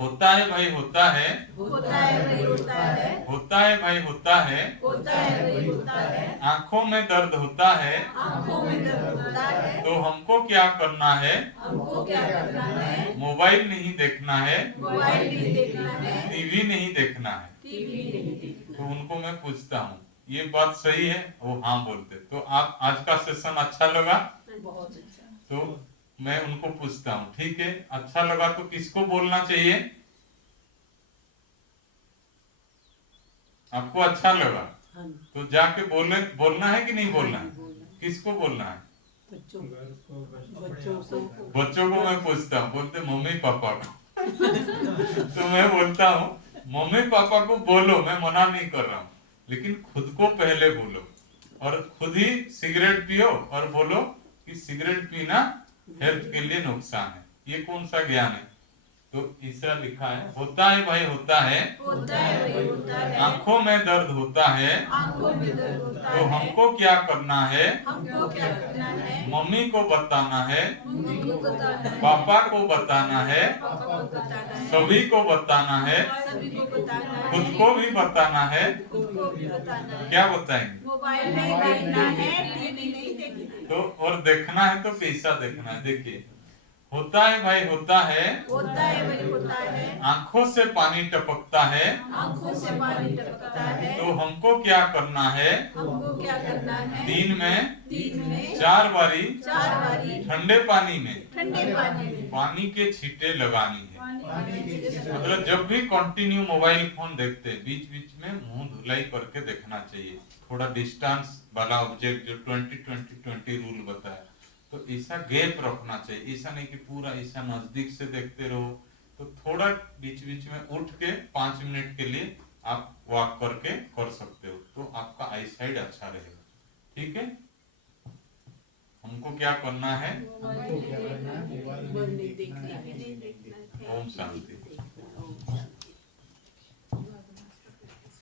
होता है भाई होता है, होता है भाई होता है, होता है भाई होता है, होता है भाई होता है, आंखों में दर्द होता है, आंखों में दर्द होता है, तो हमको क्या करना है? हमको क्या करना है? मोबाइल नहीं देखना है, मोबाइल नहीं देखना है, टीवी नहीं देखना है। टीवी नहीं देखना। तो उनको मैं पूछता हूँ, ये बात सही है? वो हाँ बोलते। तो आप आज का सेशन अच्छा लगा? बहुत अच्छा। तो मैं उनको पूछता हूँ, ठीक है अच्छा लगा तो किसको बोलना चाहिए? आपको अच्छा लगा तो जाके बोलना है कि नहीं बोलना है? किसको बोलना है? बच्चों को मैं पूछता हूँ, बोलते मम्मी पापा को। तो मैं बोलता हूँ मम्मी पापा को बोलो, मैं मना नहीं कर रहा हूँ, लेकिन खुद को पहले बोलो, और खुद ही सिगरेट पियो और बोलो कि सिगरेट पीना हेल्थ के लिए नुकसान है। ये कौन सा ज्ञान है? तो ऐसा लिखा है, होता है भाई होता है, होता है भाई होता है, आंखों में दर्द होता है, आंखों में दर्द होता तो है, हमको क्या करना है, हमको क्या करना है, मम्मी को बताना है, मम्मी को बताना है, पापा को बताना है, पापा को बताना है, सभी को बताना है, सभी को बताना है, खुद को भी बताना है। खुद को भी बताना है। क्या बताएंगे? मोबाइल नहीं देखना है, टीवी नहीं देखना तो और देखना है तो कैसा देखना है? देखिए, होता है भाई होता है, होता है भाई होता है, आंखों से पानी टपकता है, आंखों से पानी टपकता है, तो हमको क्या करना है, हमको क्या करना है, दिन में 4 बारी 4 बारी ठंडे पानी में ठंडे पानी में पानी के छींटे लगानी है। पानी के छींटे मतलब जब भी कंटिन्यू मोबाइल फोन देखते हैं, बीच बीच में मुंह धुलाई करके देखना चाहिए। थोड़ा डिस्टेंस वाला ऑब्जेक्ट जो 20-20-20 रूल बताया, तो ऐसा गैप रखना चाहिए। ऐसा नहीं कि पूरा ऐसा नजदीक से देखते रहो, तो थोड़ा बीच बीच में उठ के 5 मिनट के लिए आप वॉक करके कर सकते हो, तो आपका आई साइड अच्छा रहेगा। ठीक है, हमको क्या करना है? हमको क्या करना है? मोबाइल नहीं देखना है। ओम शांति।